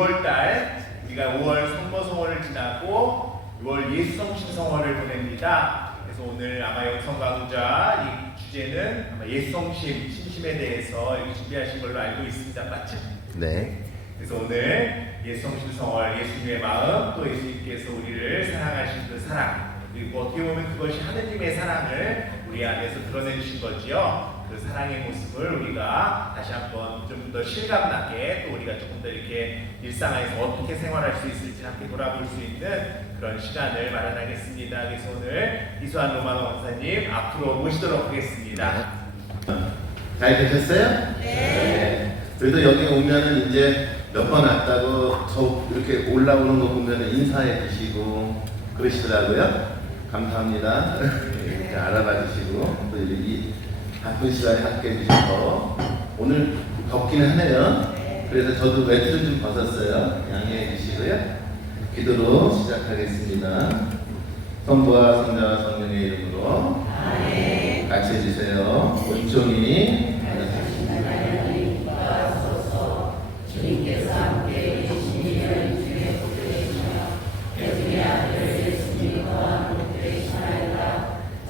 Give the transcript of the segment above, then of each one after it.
6월달 우리가 5월 성모성월을 지나고 6월 예수성심성월을 보냅니다. 그래서 오늘 아마 영성 강좌 이 주제는 아마 예수성심, 심심에 대해서 이렇게 준비하신 걸로 알고 있습니다. 맞죠? 네. 그래서 오늘 예수성심성월, 예수님의 마음, 또 예수님께서 우리를 사랑하신 그 사랑, 그리고 어떻게 보면 그것이 하느님의 사랑을 우리 안에서 드러내주신 거지요. 그 사랑의 모습을 우리가 다시 한번 좀 더 실감나게, 또 우리가 조금 더 이렇게 일상에서 어떻게 생활할 수 있을지 함께 돌아볼 수 있는 그런 시간을 마련하겠습니다. 그래서 오늘 이수환 로마노 원사님 앞으로 모시도록 하겠습니다. 잘 되셨어요? 네. 그래도 여기 오면은 이제 몇 번 왔다고 저 이렇게 올라오는 거 보면은 인사해 주시고 그러시더라고요. 감사합니다. 이렇게 알아봐 주시고 또 이 바쁜 시간에 함께 해주셔서 오늘 덥기는 하네요. 그래서 저도 외투를 좀 벗었어요. 양해해 주시고요. 기도로 시작하겠습니다. 성부와 성자와 성령의 이름으로 같이 해주세요. 온종이 주님께서 함께 계시니 주의 복되시며 예수의 아들 예수님과 복되시나이다.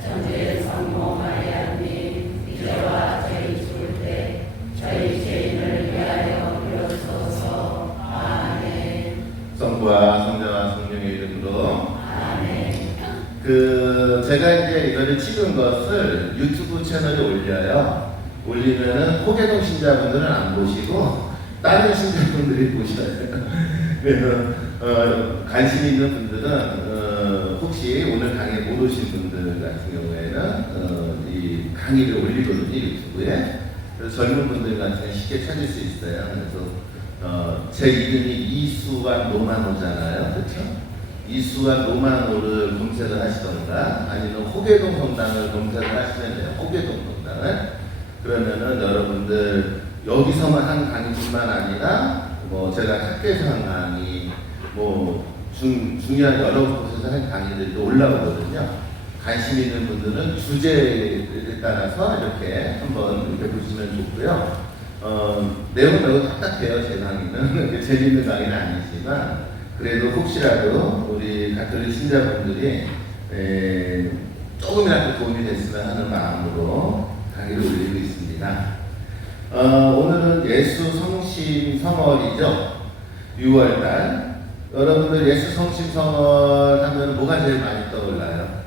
천주의 성모 마리아님 이제와 저희 죽을 때 저희 죄인을 위하여 빌어주소서. 아멘. 성부와 성자와 성령의 이름으로 아멘. 제가 이제 이거를 찍은 것을 유튜브 채널에 올려요. 올리면은 호계동 신자분들은 안 보시고 다른 신자분들이 보셔요. 그래서 관심 있는 분들은 혹시 오늘 강의 못 오신 분들 같은 경우에는 이 강의를 올리거든요, 유튜브에. 그래서 젊은 분들 같은 경우 쉽게 찾을 수 있어요. 그래서 제 이름이 이수환 로마노잖아요, 그렇죠? 이수환 로마노를 검색을 하시던가 아니면 호계동 성당을 검색을 하시면 돼요. 호계동 성당을. 그러면은 여러분들 여기서만 한 강의뿐만 아니라 뭐 제가 학교에서 한 강의, 뭐 중요한 여러 곳에서 한 강의들도 올라오거든요. 관심 있는 분들은 주제에 따라서 이렇게 한번 이렇게 보시면 좋고요. 내용은 매우 딱딱해요. 제 강의는 재밌는 강의는 아니지만 그래도 혹시라도 우리 가톨릭 신자분들이 조금이라도 도움이 됐으면 하는 마음으로 강의를 올리고 있습니다. 오늘은 예수 성심 성월이죠. 6월달. 여러분들 예수 성심 성월 하면 뭐가 제일 많이 떠올라요?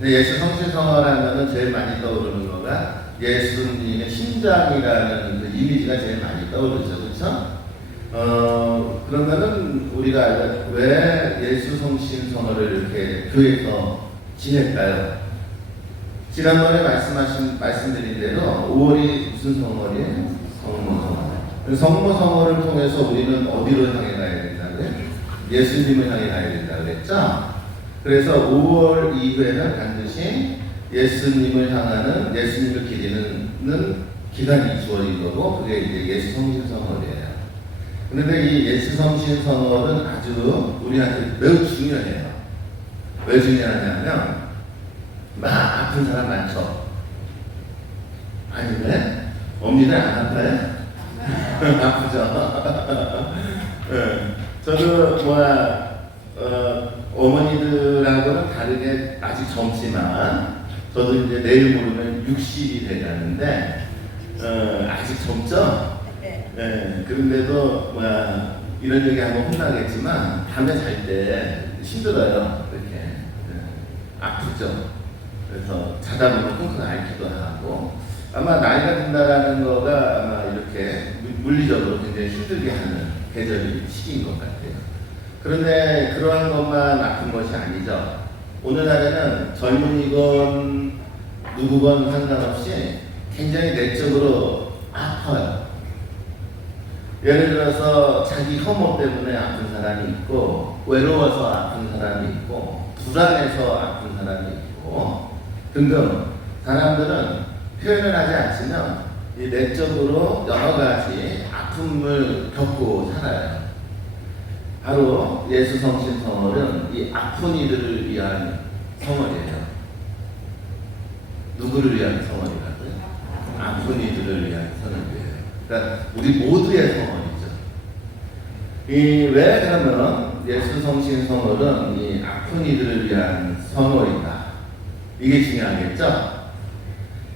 네, 예수 성심 성월 하면은 제일 많이 떠오르는 거가 예수님의 심장이라는 그 이미지가 제일 많이 떠오르죠. 그렇죠? 그러면은 우리가 왜 예수 성심 성월을 이렇게 교회에서 지낼까요? 지난번에 말씀드린 대로 5월이 무슨 성월이에요? 성모성월. 성모성월을 통해서 우리는 어디로 향해 가야 된다고요? 예수님을 향해 가야 된다고 그랬죠? 그래서 5월 이후에는 반드시 예수님을 향하는, 예수님을 기리는 기간이 주어진 거고, 그게 이제 예수 성심성월이에요. 그런데 이 예수 성심성월은 아주 우리한테 매우 중요해요. 왜 중요하냐면 막 아픈 사람 많죠? 아니면 엄니들 안 아파요? 아프죠? 네. 저도 어머니들하고는 다르게 아직 젊지만 저도 이제 내일 모르면 60이 돼가는데 아직 젊죠? 네. 그런데도 이런 얘기 하면 혼나겠지만 밤에 잘 때 힘들어요. 이렇게 아프죠? 그래서 자다 보면 끙끙 앓기도 하고 아마 나이가 든다라는 거가 아마 이렇게 물리적으로 굉장히 힘들게 하는 계절이 시기인 것 같아요. 그런데 그러한 것만 아픈 것이 아니죠. 오늘날에는 젊은이건 누구건 상관없이 굉장히 내적으로 아파요. 예를 들어서 자기 혐오 때문에 아픈 사람이 있고, 외로워서 아픈 사람이 있고, 불안해서 아픈 사람이 있고 등등. 사람들은 표현을 하지 않지만 이 내적으로 여러 가지 아픔을 겪고 살아요. 바로 예수 성심 성월은 이 아픈 이들을 위한 성월이에요. 누구를 위한 성월이라고요? 아픈 이들을 위한 성월이에요. 그러니까 우리 모두의 성월이죠. 왜 그러면 예수 성신 성월은 이 아픈 이들을 위한 성월이다. 이게 중요하겠죠?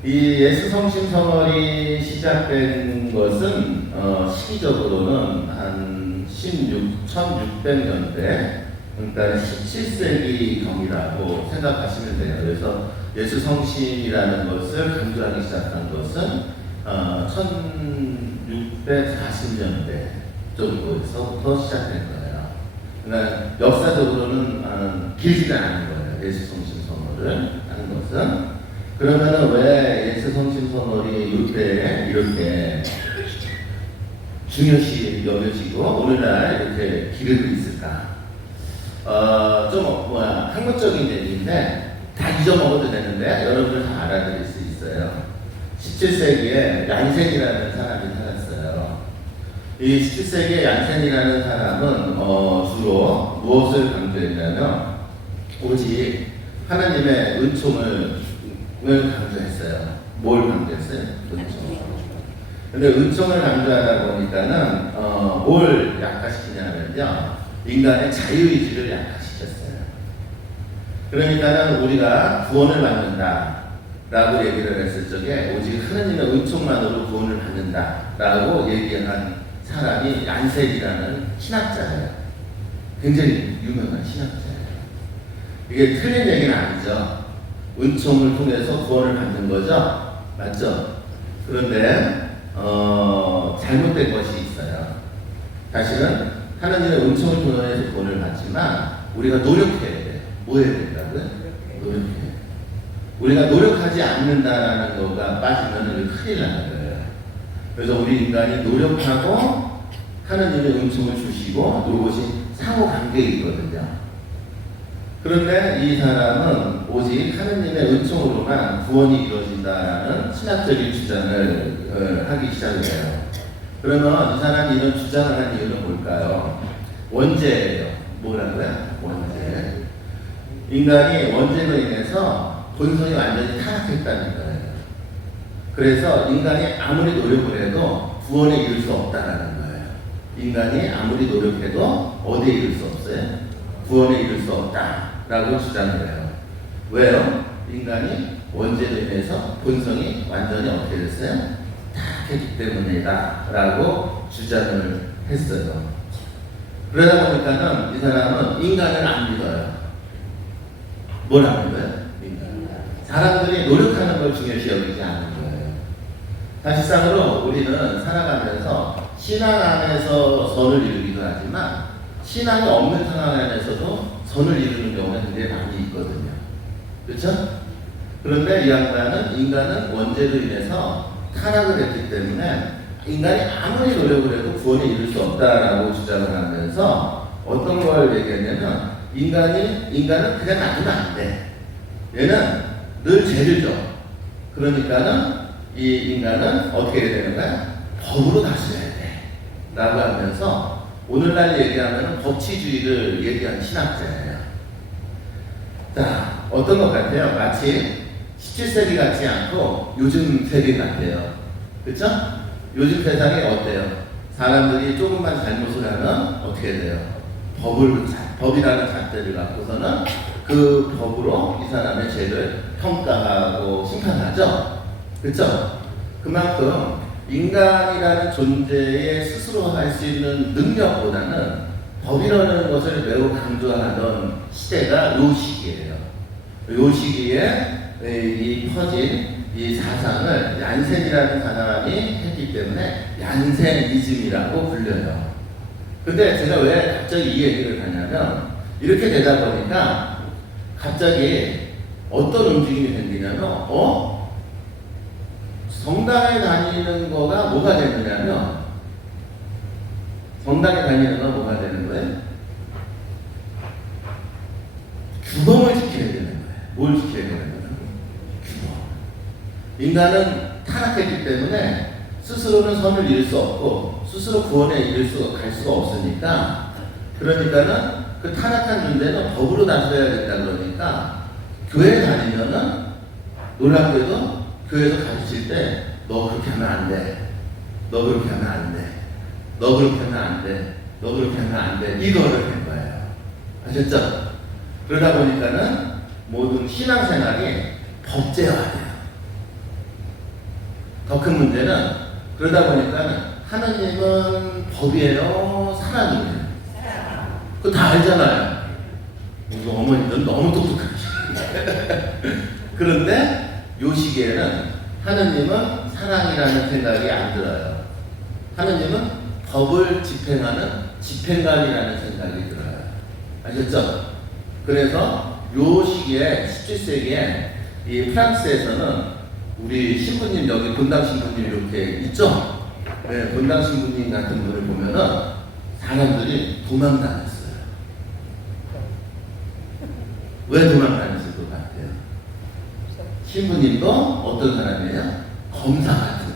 이 예수 성신 성월이 시작된 것은 시기적으로는 한 1600년대, 그러니까 17세기 경이라고 생각하시면 돼요. 그래서 예수 성신이라는 것을 강조하기 시작한 것은 1640년대 정도에서부터 시작된 거예요. 그러니까 역사적으로는 길지가 않은 거예요. 예수 성신 선언을 하는 것은. 그러면은 왜 예수 성신 선언이 이때 이렇게 중요시 여겨지고 오늘날 이렇게 기르고 있을까? 학문적인 얘기인데 다 잊어먹어도 되는데 여러분들 다 알아들을 수 있어요. 17세기에 얀센이라는 사람이 살았어요. 이 17세기에 얀센이라는 사람은 주로 무엇을 강조했냐면 오직 하나님의 은총을 강조했어요. 뭘 강조했어요? 은총. 근데 은총을 강조하다 보니까는 뭘 약화시키냐면요, 인간의 자유의지를 약화시켰어요. 그러니까는 우리가 구원을 받는다라고 얘기를 했을 적에 오직 하나님의 은총만으로 구원을 받는다라고 얘기한 사람이 얀센이라는 신학자예요. 굉장히 유명한 신학자예요. 이게 틀린 얘기는 아니죠. 은총을 통해서 구원을 받는 거죠. 맞죠? 그런데 잘못된 것이 있어요. 사실은 하나님의 은총을 통해서 구원을 받지만 우리가 노력해야 돼요. 뭐 해야 된다고요? 노력해야 돼요. 우리가 노력하지 않는다라는 거가 빠지면 큰일 나는 거예요. 그래서 우리 인간이 노력하고 하나님의 은총을 주시고 이것이 상호관계이거든요. 그런데 이 사람은 오직 하느님의 은총으로만 구원이 이루어진다는 신학적인 주장을 하기 시작을 해요. 그러면 이 사람이 이런 주장을 한 이유는 뭘까요? 원죄예요. 뭐라고요? 원죄. 인간이 원죄로 인해서 본성이 완전히 타락했다는 거예요. 그래서 인간이 아무리 노력을 해도 구원에 이를 수 없다는 거예요. 인간이 아무리 노력해도 어디에 이를 수 없어요? 구원에 이를 수 없다라고 주장을 해요. 왜요? 인간이 원죄로 인해서 본성이 완전히 어떻게 됐어요? 타락했기 때문이다 라고 주장을 했어요. 그러다 보니까는 이 사람은 인간을 안 믿어요. 뭘 안 믿어요? 사람들이 노력하는 걸 중요시 여기지 않는 거예요. 사실상으로 우리는 살아가면서 신앙 안에서 선을 이루기도 하지만 신앙이 없는 상황 안에서도 선을 이루는 경우가 굉장히 많이 있거든요. 그렇죠? 그런데 이 양반은 인간은 원죄로 인해서 타락을 했기 때문에 인간이 아무리 노력을 해도 구원에 이를 수 없다라고 주장을 하면서 어떤 걸 얘기했냐면 인간은 그냥 놔두면 안 돼. 얘는 늘 죄를 져. 그러니까는 이 인간은 어떻게 해야 되는 거야? 법으로 다스려야 돼. 라고 하면서 오늘날 얘기하면 법치주의를 얘기한 신학자예요. 자, 어떤 것 같아요? 마치 17세기 같지 않고 요즘 세계 같아요. 그쵸? 요즘 세상이 어때요? 사람들이 조금만 잘못을 하면 어떻게 돼요? 법이라는 잣대를 갖고서는 그 법으로 이 사람의 죄를 평가하고 심판하죠? 그쵸? 그만큼 인간이라는 존재에 스스로 할 수 있는 능력보다는 법이라는 것을 매우 강조하던 시대가 요 시기예요. 요 시기에 이 퍼진 이 사상을 얀센이라는 사람이 했기 때문에 얀센이즘이라고 불려요. 근데 제가 왜 갑자기 이 얘기를 하냐면 이렇게 되다 보니까 갑자기 어떤 움직임이 생기냐면 성당에 다니는 거가 뭐가 되느냐면 성당에 다니는 건 뭐가 되는 거예요? 규범을 지켜야 되는 거예요. 뭘 지켜야 되는 거예요? 규범. 인간은 타락했기 때문에 스스로는 선을 이룰 수 없고 스스로 구원에 갈 수가 없으니까 그러니까는 그 타락한 존재는 법으로 다스려야 된다 그러니까 교회 다니면은 놀랍게도 교회에서 가르칠 때 너 그렇게 하면 안 돼. 너 너 그렇게 하면 안 돼. 너 그렇게 하면 안 돼. 너 그렇게 하면 안 돼. 이거를 한 거예요. 아셨죠? 그러다 보니까는 모든 신앙생활이 법제화돼요. 더 큰 문제는 그러다 보니까는 하나님은 법이에요, 사랑이에요. 그거 다 알잖아요. 우리 어머니들 너무 똑똑하시네. 그런데 요 시기에는 하느님은 사랑이라는 생각이 안 들어요. 하느님은 법을 집행하는 집행관이라는 생각이 들어요. 아셨죠? 그래서 요 시기에 17세기에 이 프랑스에서는 우리 신부님 여기 본당 신부님 이렇게 있죠? 네, 본당 신부님 같은 분을 보면은 사람들이 도망다녔어요. 왜 도망다녔을 것 같아요? 신부님도 어떤 사람이에요? 검사 같은 거예요.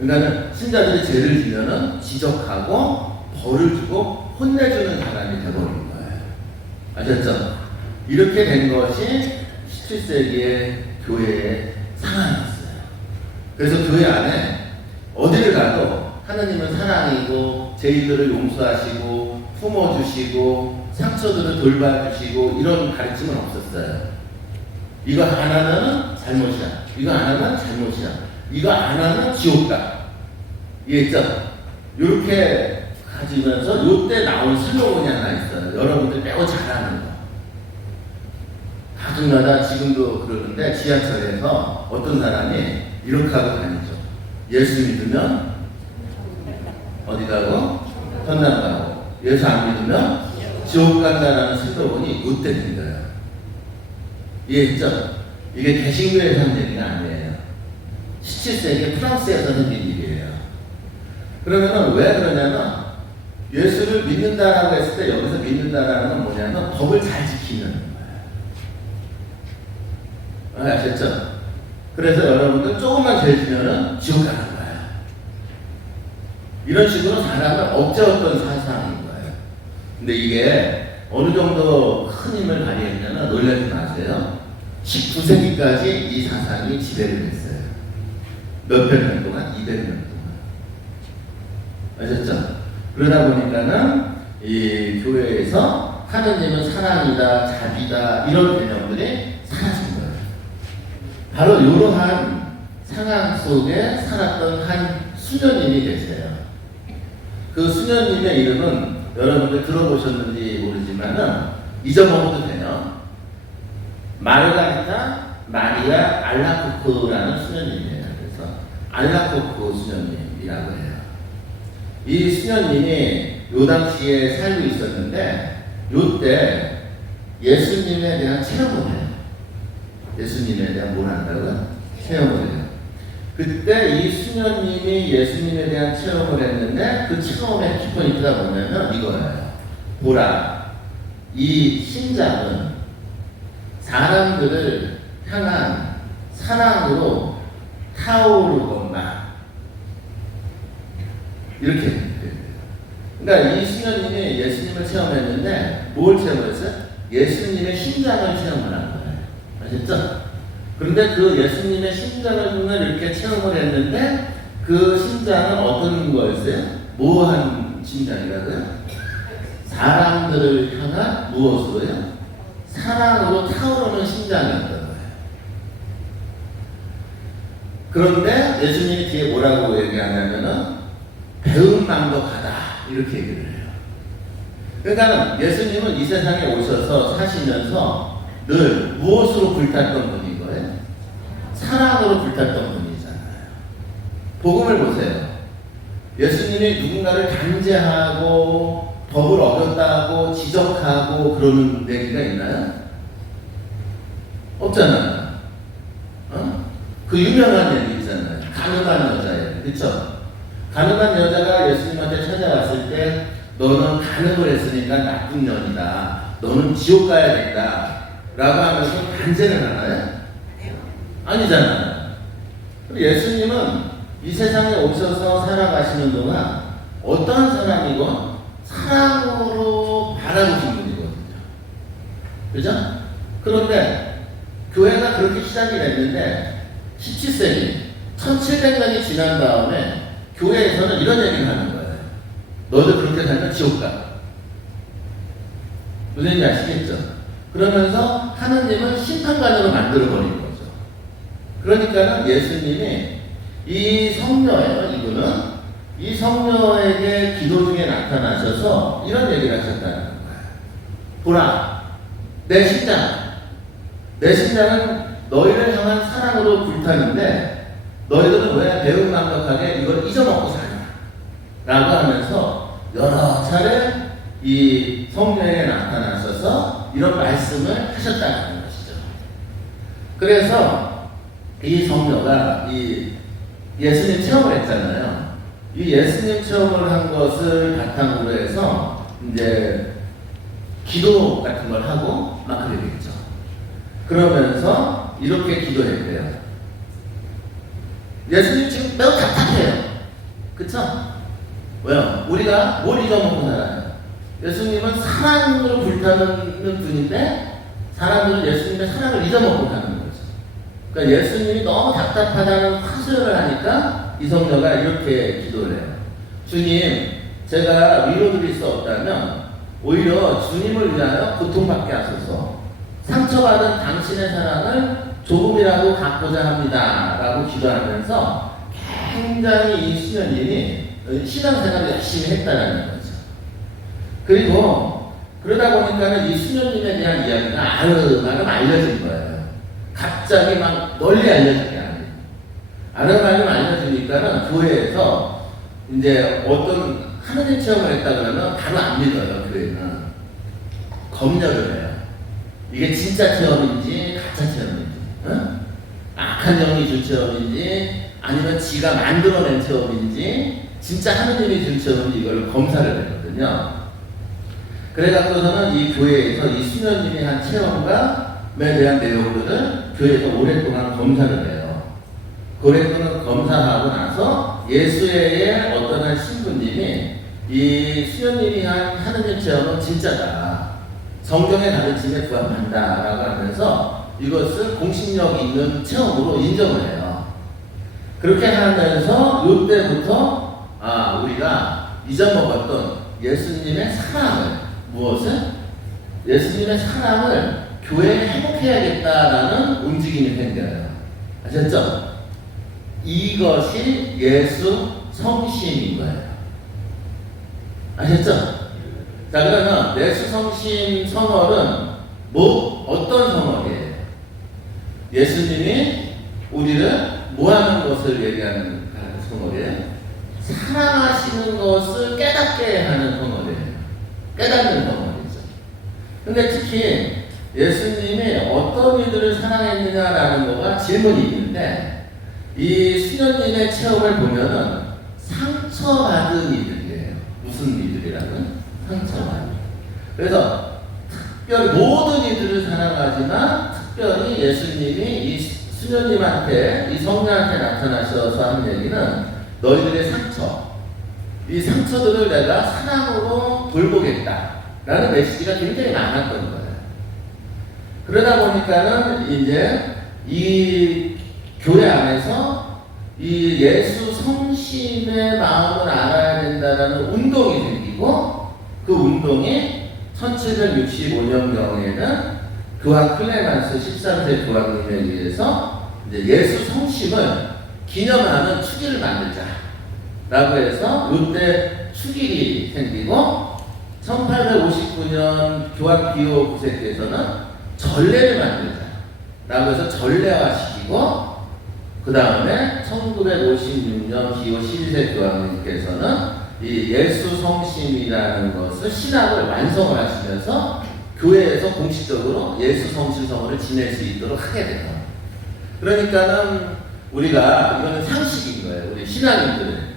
그러니까 신자들이 죄를 지면은 지적하고 벌을 주고 혼내주는 사람이 되버린 거예요. 아셨죠? 이렇게 된 것이 17세기의 교회의 상황이었어요. 그래서 교회 안에 어디를 가도 하나님은 사랑이고 죄인들을 용서하시고 품어주시고 상처들을 돌봐주시고 이런 가르침은 없었어요. 이거 안 하면 잘못이야. 이거 안 하면 잘못이야. 이거 안 하면 지옥가. 이해했죠? 이렇게 가지면서 요때 나온 슬로건이 하나 있어요. 여러분들 매우 잘 아는 거. 가끔가다 지금도 그러는데 지하철에서 어떤 사람이 이렇게 하고 다니죠. 예수 믿으면 어디 가고? 천당 가고. 예수 안 믿으면 지옥 간다라는 슬로건이 요때 생겨요. 이해했죠? 이게 개신교에서 한 얘기가 아니에요. 17세기 프랑스에서 생긴 일이에요. 그러면은 왜 그러냐면 예수를 믿는다라고 했을 때 여기서 믿는다라는 건 뭐냐면 법을 잘 지키는 거예요. 아셨죠? 그래서 여러분들 조금만 죄 지면은 지옥 가는 거예요. 이런 식으로 사람을 억제했던 사상인 거예요. 근데 이게 어느 정도 큰 힘을 발휘했냐면 놀라지 마세요. 19세기까지 이 사상이 지배를 했어요. 몇백 년 동안, 200년 동안. 아셨죠? 그러다 보니까는 이 교회에서 하느님은 사랑이다, 자비다 이런 개념들이 사라진 거예요. 바로 이러한 상황 속에 살았던 한 수녀님이 계세요. 그 수녀님의 이름은 여러분들 들어보셨는지 모르지만은 잊어먹어도 돼요. 마르가리타 마리아 알라코코라는 수녀님이에요. 그래서 알라코코 수녀님이라고 해요. 이 수녀님이 요 당시에 살고 있었는데 요때 예수님에 대한 체험을 해요. 예수님에 대한 뭘 한다고요? 체험을 해요. 그때 이 수녀님이 예수님에 대한 체험을 했는데 그 체험의 키포인트가 뭐냐면 이거예요. 보라, 이 심장은 사람들을 향한 사랑으로 타오르건만 이렇게. 그러니까 이 수녀님이 예수님을 체험했는데 뭘 체험했어요? 예수님의 심장을 체험을 한 거예요. 아셨죠? 그런데 그 예수님의 심장을 이렇게 체험을 했는데 그 심장은 어떤 거였어요? 뭐한 심장이라고요? 사람들을 향한 무엇으로요? 사랑으로 타오르는 심장이었던 거예요. 그런데 예수님이 뒤에 뭐라고 얘기하냐면은 배은망덕하다 이렇게 얘기를 해요. 그러니까 예수님은 이 세상에 오셔서 사시면서 늘 무엇으로 불탔던 분인 거예요? 사랑으로 불탔던 분이잖아요. 복음을 보세요. 예수님이 누군가를 단죄하고 법을 어겼다고 지적하고 그러는 얘기가 있나요? 없잖아요. 그 유명한 얘기 있잖아요. 가늠한 여자예요. 그렇죠? 가늠한 여자가 예수님한테 찾아왔을 때 너는 가늠을 했으니까 나쁜 년이다. 너는 지옥 가야 된다. 라고 하면서 단죄를 하나요? 아니잖아요. 예수님은 이 세상에 오셔서 살아가시는 동안 어떠한 사람이건 사랑으로 바라보신 분이거든요. 그죠? 그런데 교회가 그렇게 시작이 됐는데 17세기, 1700년이 지난 다음에 교회에서는 이런 얘기를 하는 거예요. 너도 그렇게 살면 지옥 가. 무슨 얘기인지 아시겠죠? 그러면서 하느님은 심판관으로 만들어버린 거죠. 그러니까는 예수님이 이 성녀예요. 이분은 이 성녀에게 기도 중에 나타나셔서 이런 얘기를 하셨다는 거예요. 보라, 내 심장은 너희를 향한 사랑으로 불타는데 너희들은 왜 배은망덕하게 이걸 잊어먹고 사냐? 라고 하면서 여러 차례 이 성녀에게 나타나셔서 이런 말씀을 하셨다는 것이죠. 그래서 이 성녀가 이 예수님 체험을 했잖아요. 이 예수님 체험을 한 것을 바탕으로 해서 이제 기도 같은 걸 하고 막 그래 되겠죠. 그러면서 이렇게 기도했대요. 예수님 지금 매우 답답해요. 그쵸? 왜요? 우리가 뭘 잊어먹고 살아요? 예수님은 사랑으로 불타는 분인데 사람들은 예수님의 사랑을 잊어먹고 사는 거죠. 그러니까 예수님이 너무 답답하다는 화소연을 하니까 이 성녀가 이렇게 기도를 해요. 주님, 제가 위로드릴 수 없다면 오히려 주님을 위하여 고통받게 하소서. 상처받은 당신의 사랑을 조금이라도 갖고자 합니다. 라고 기도하면서 굉장히 이 수녀님이 신앙생활을 열심히 했다는 거죠. 그리고 그러다 보니까 이 수녀님에 대한 이야기가 아름아름 알려진 거예요. 갑자기 막 널리 알려진 게 아니에요. 아름아름 알려지니까는 교회에서 이제 어떤 하느님 체험을 했다 그러면 바로 안 믿어요. 교회는 검열을 해요. 이게 진짜 체험인지 가짜 체험인지, 응? 악한 영이 준 체험인지 아니면 지가 만들어낸 체험인지 진짜 하느님이 준 체험인지 이걸 검사를 했거든요. 그래갖고서는 이 교회에서 이 수녀님이 한 체험감에 대한 내용들을 교회에서 오랫동안 검사를 해요. 오랫동안 검사하고 나서 예수회의 어떤 한 신부님이 이 수녀님이 한 하느님 체험은 진짜다. 성경의 가르침에 부합한다. 라고 하면서 이것을 공신력 있는 체험으로 인정을 해요. 그렇게 하면서 이때부터 우리가 잊어먹었던 예수님의 사랑을 무엇을? 예수님의 사랑을 교회에 회복해야겠다라는 움직임이 생겨요. 아셨죠? 이것이 예수 성심인 거예요. 아셨죠? 자, 그러면 예수 성심 성월은 어떤 성월이에요? 예수님이 우리를 뭐하는 것을 얘기하는 성월이에요? 사랑하시는 것을 깨닫게 하는 성월이에요. 깨닫는 성월이죠. 근데 특히 예수님이 어떤 이들을 사랑했느냐라는 거가 질문이 있는데 이 수녀님의 체험을 보면은 상처받은 이들이에요. 무슨 이들이라는? 상처받은. 그래서 특별히 모든 이들을 사랑하지만 특별히 예수님이 이 수녀님한테 이 성녀한테 나타나셔서 하는 얘기는 너희들의 상처, 이 상처들을 내가 사랑으로 돌보겠다라는 메시지가 굉장히 많았던 거예요. 그러다 보니까는 이제 이 교회 안에서 이 예수 성심의 마음을 알아야 된다라는 운동이 생기고 그 운동이 1765년경에는 교황 클레만스 13세 교황님에 의해서 이제 예수 성심을 기념하는 축일을 만들자라고 해서 이때 축일이 생기고 1859년 교황 비오 9세께서는 전례를 만들자라고 해서 전례화시키고 그 다음에 1956년 기호 12세 교황님께서는 이 예수 성심이라는 것을 신학을 완성을 하시면서 교회에서 공식적으로 예수 성심 성월을 지낼 수 있도록 하게 돼요. 그러니까는 우리가 이거는 상식인 거예요. 우리 신앙인들은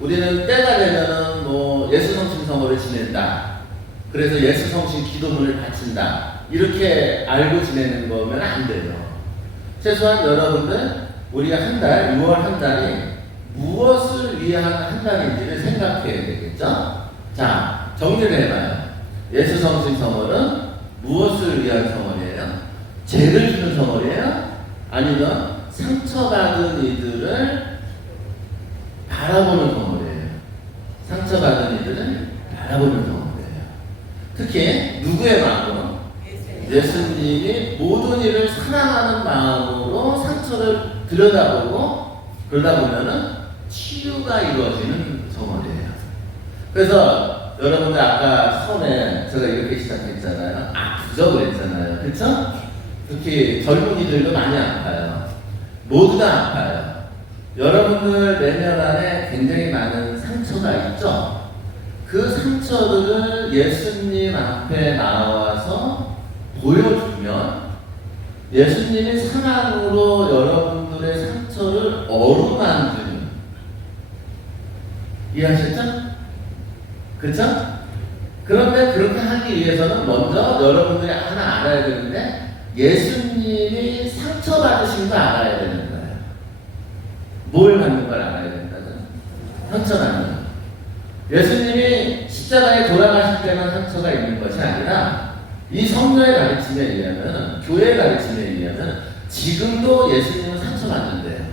우리는 때가 되면은 뭐 예수 성심 성월을 지낸다. 그래서 예수 성심 기도문을 바친다. 이렇게 알고 지내는 거면 안 돼요. 최소한 여러분들 우리가 한 달, 6월 한 달이 무엇을 위한 한 달인지를 생각해야 되겠죠? 자, 정리를 해봐요. 예수 성심 성월은 무엇을 위한 성월이에요? 죄를 주는 성월이에요? 아니면 상처받은 이들을 바라보는 덩어리예요. 상처받은 이들을 바라보는 덩어리예요. 특히 누구의 마음으로? 예수님이 모든 일을 사랑하는 마음으로 상처를 들여다보고 그러다 보면은 치유가 이루어지는 덩어리예요. 그래서 여러분들 아까 처음에 제가 이렇게 시작했잖아요. 아프죠 그랬잖아요. 그렇죠? 특히 젊은이들도 많이 아파요. 모두 다 아파요. 여러분들 내면 안에 굉장히 많은 상처가 있죠? 그 상처들을 예수님 앞에 나와서 보여주면 예수님이 사랑으로 여러분들의 상처를 어루만드는, 이해하셨죠? 그렇죠? 그런데 그렇게 하기 위해서는 먼저 여러분들이 하나 알아야 되는데 예수님이 상처받으신 거 알아야 되는 거예요. 뭘 받는 걸 알아야 된다죠? 상처받는 거. 예수님이 십자가에 돌아가실 때만 상처가 있는 것이 아니라 이 성경의 가르침에 의하면, 교회의 가르침에 의하면 지금도 예수님은 상처받는데요.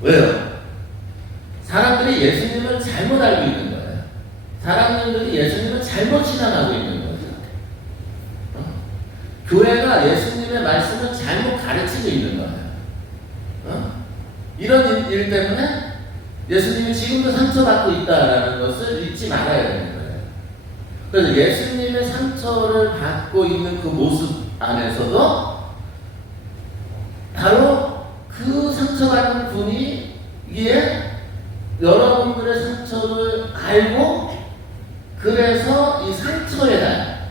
왜요? 사람들이 예수님을 잘못 알고 있는 거예요. 사람들이 예수님을 잘못 신앙하고 있는 거죠. 교회가 예수님의 말씀을 잘못 가르치고 있는 거예요. 이런 일 때문에 예수님이 지금도 상처받고 있다라는 것을 잊지 말아야 되는 거예요. 그래서 예수님의 상처를 받고 있는 그 모습 안에서도 바로 그 상처받는 분이 이게 여러분들의 상처를 알고 그래서 이 상처의 달,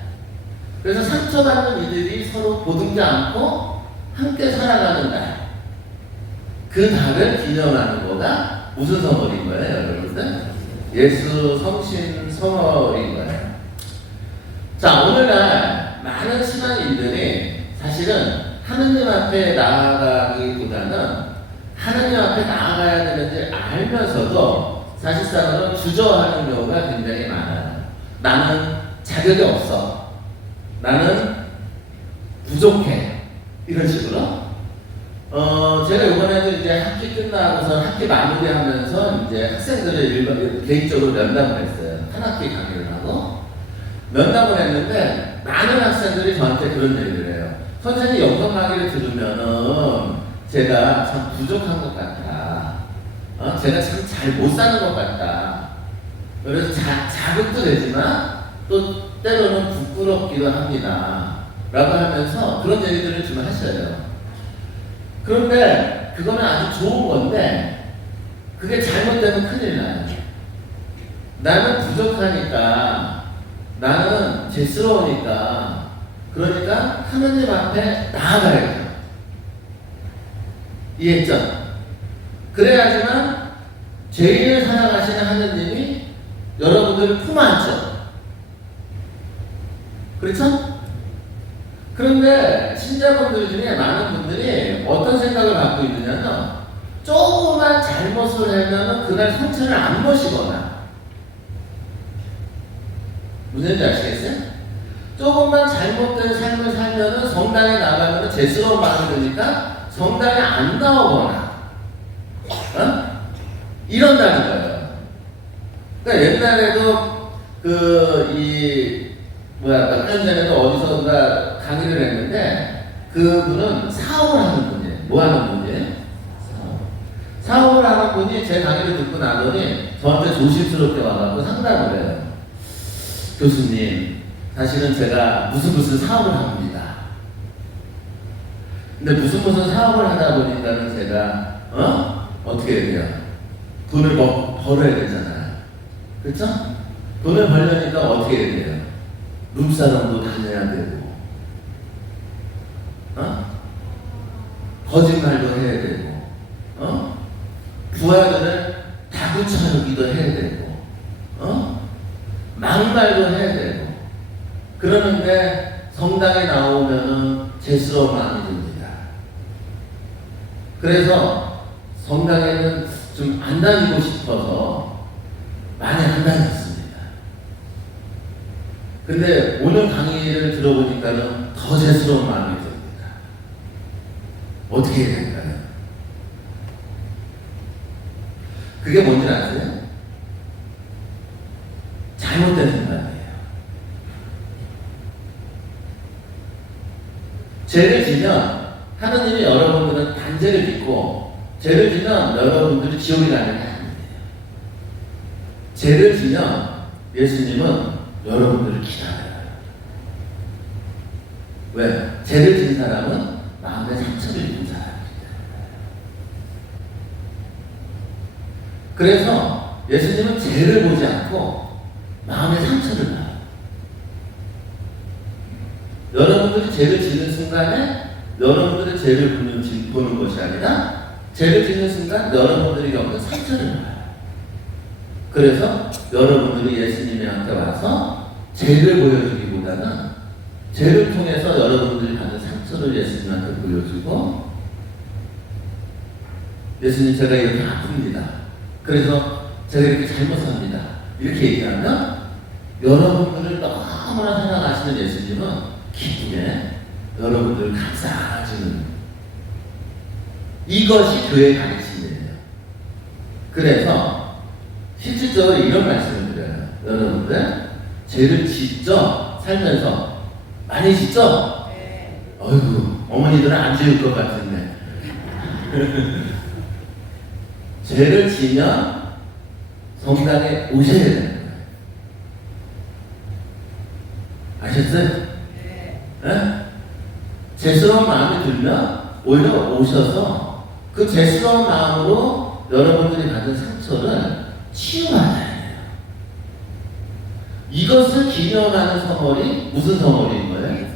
그래서 상처받는 이들이 서로 보듬지 않고 함께 살아가는 달, 그 달을 기념하는 거가 무슨 선물인 거예요, 여러분들? 예수 성신 선물인 거예요. 자, 오늘날 많은 신앙인들이 사실은 하느님 앞에 나아가기보다는 하느님 앞에 나아가야 되는지 알면서도 사실상으로 주저하는 경우가 굉장히 많아요. 나는 자격이 없어. 나는 부족해. 이런 식으로. 제가 이번에도 이제 학기 끝나고서 학기 마무리하면서 이제 학생들을 개인적으로 면담을 했어요. 한 학기 강의를 하고. 면담을 했는데 많은 학생들이 저한테 그런 얘기를 해요. 선생님 영상 강의를 들으면은 제가 참 부족한 것 같다. 제가 참 잘 못 사는 것 같다. 그래서 자극도 되지만 또 때로는 부끄럽기도 합니다. 라고 하면서 그런 얘기들을 좀 하셔요. 그런데 그거는 아주 좋은 건데 그게 잘못되면 큰일 나요. 나는 부족하니까, 나는 죄스러우니까, 그러니까 하느님 앞에 나아가야죠. 이해했죠? 그래야지만 죄인을 사랑하시는 하느님이 여러분들을 품어안죠. 그렇죠? 그런데 신자분들 중에 많은 분들이 어떤 생각을 갖고 있느냐면 조그만 잘못을 하면 그날 상처를 안 모시거나, 무슨 얘기인지 아시겠어요? 조금만 잘못된 삶을 살면은 성당에 나가면 죄스러운 마음이 드니까 성당에 안 나오거나, 이런다는 거예요. 그러니까 옛날에도 몇 년 전에도 어디선가 강의를 했는데 그분은 사업을 하는 분이에요. 뭐 하는 분이에요? 사업을 하는 분이 제 강의를 듣고 나더니 저한테 조심스럽게 와가지고 상담을 해요. 교수님, 사실은 제가 무슨 사업을 합니다. 근데 무슨 사업을 하다 보니까는 제가 어떻게 해야 돼요? 돈을 벌어야 되잖아요. 그렇죠? 돈을 벌려니까 어떻게 해야 돼요? 룸사롱도 다녀야 되고, 거짓말도 해야 되고, 부하들을 다구쳐주기도 해야 되고, 막말도 해야 되고, 그러는데 성당에 나오면은 죄스러운 마음이 듭니다. 그래서 성당에는 좀 안 다니고 싶어서 많이 안 다녔습니다. 근데 오늘 강의를 들어보니까는 더 죄스러운 마음이 듭니다. 어떻게 해야 될까요? 그게 뭔지 아세요? 잘못된 생각이에요. 죄를 지면 하느님이 여러분들은 단죄를 짓고, 죄를 지면 여러분들이 지옥에 가는 게 아니에요. 죄를 지면 예수님은 여러분들을 기다려요. 왜? 죄를 진 사람은 마음에 상처를 입은 사람이기 때문에. 그래서 예수님은 죄를 보지 않고 마음에 상처를 봐요. 여러분들이 죄를 지는 순간에 여러분들의 죄를 보는 것이 아니라 죄를 지는 순간 여러분들이 겪는 상처를 봐요. 그래서 여러분들이 예수님한테 와서 죄를 보여주기보다는 죄를 통해서 여러분들이 받는 상처를 예수님한테 보여주고, 예수님 제가 이렇게 아픕니다. 그래서 제가 이렇게 잘못 삽니다. 이렇게 얘기하면 여러분들을 너무나 사랑하시는 예수님은 기쁘게 여러분들을 감싸주는, 이것이 교회의 가르침이에요. 그래서 실질적으로 이런 말씀을 드려요. 여러분들 죄를 짓죠? 살면서 많이 짓죠? 네. 어이구, 어머니들은 안 지을 것 같은데. 죄를 지면 성당에 오셔야 되는 거예요. 아셨어요? 네. 네? 죄스러운 마음이 들면 오히려 오셔서 그 죄스러운 마음으로 여러분들이 받은 상처를 치유하셔야 돼요. 이것을 기념하는 성월이 무슨 성월인 거예요?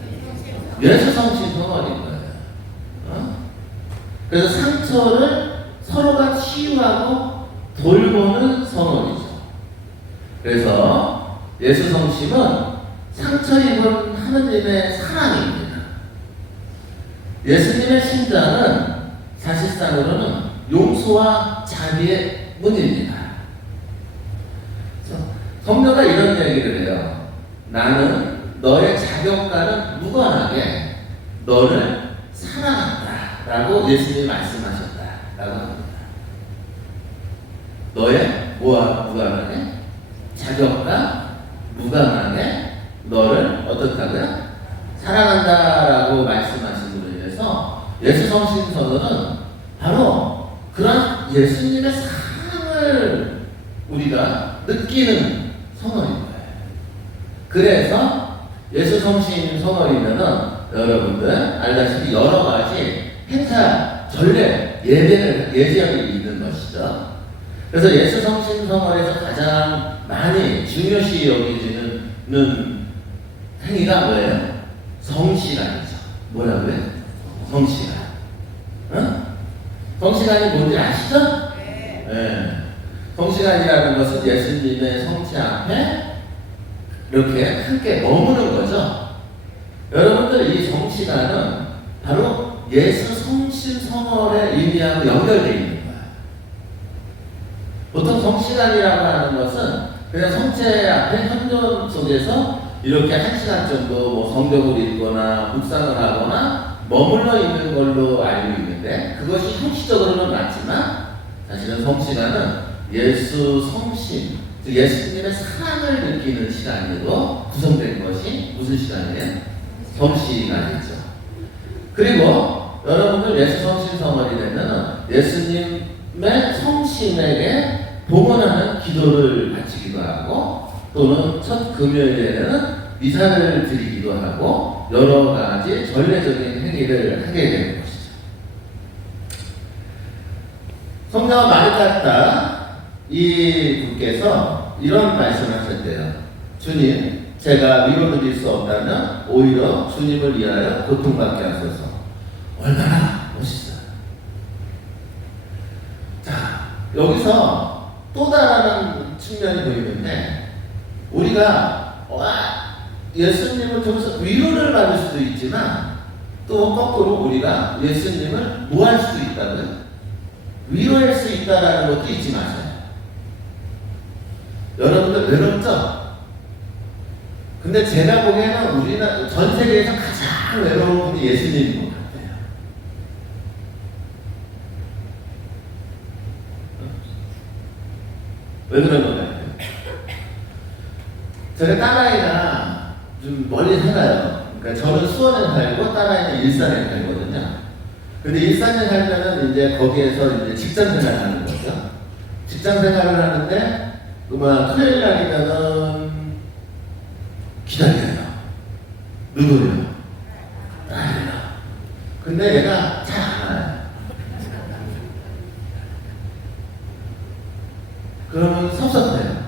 예수 성신 성월인 거예요. 그래서 상처를 서로가 치유하고 돌보는 성월이죠. 그래서 예수 성심은 상처 입은 하느님의 사랑입니다. 예수님의 신자는 사실상으로는 용서와 자비의 문입니다. 성경가 이런 얘기를 해요. 나는 너의 자격과는 무관하게 너를 사랑한다 라고 예수님이 말씀하셨다라고 합니다. 너의 뭐와 무관하게? 자격과 무관하게 너를 어떻다고요? 사랑한다라고 말씀하심으로 인해서 예수 성신 선언은 바로 그런 예수님의 사랑을 우리가 느끼는 선언인 거예요. 그래서 예수 성신 선언이면은 여러분들 알다시피 여러 가지 행사, 전례, 예배를 예지하고 있는 것이죠. 그래서 예수 성신 선언에서 가장 많이 중요시 여기지는 행위가 뭐예요? 성시간이죠. 뭐라고요? 성시간. 성시간이 뭔지 아시죠? 네. 네. 성시간이라는 것은 예수님의 성체 앞에 이렇게 함께 머무는 거죠. 여러분들 이 성시간은 바로 예수 성신 성월의 의미하고 연결되어 있는 거예요. 보통 성시간이라고 하는 것은 그냥 성체 앞에 현존 속에서 이렇게 1시간 정도 뭐 성경을 읽거나 묵상을 하거나 머물러 있는 걸로 알고 있는데, 그것이 형식적으로는 맞지만 사실은 성시간은 예수 성신, 즉 예수님의 사랑을 느끼는 시간으로 구성된 것이 무슨 시간이에요? 성시간이죠. 그리고 여러분들 예수 성신 성월이 되면 예수님의 성신에게 봉헌하는 기도를 바치기도 하고, 또는 첫 금요일에는 미사를 드리기도 하고 여러 가지 전례적인 행위를 하게 되는 것이죠. 성령 마르타타 이 분께서 이런 말씀을 하셨대요. 주님, 제가 위로드릴 수 없다면 오히려 주님을 위하여 고통받게 하소서. 얼마나 멋있어요. 자, 여기서 또 다른 측면이 보이는데, 우리가 예수님을 통해서 위로를 받을 수도 있지만 또 거꾸로 우리가 예수님을 뭐 할 수도 있다고요? 위로할 수 있다라는 것도 잊지 마세요. 여러분들 외롭죠? 근데 제가 보기에는 우리나라 전 세계에서 가장 외로운 분이 예수님인 것 같아요. 왜 그런 것 같아요? 제가 딸아이가 좀 멀리 살아요. 그러니까 저는 수원에 살고 딸아이는 일산에 살거든요. 근데 일산에 살면은 이제 거기에서 이제 직장 생활을 하는 거죠. 직장 생활을 하는데 토요일 날이면은 기다려요. 누구요? 딸이요. 근데 얘가 잘 안 와요. 그러면 섭섭해요.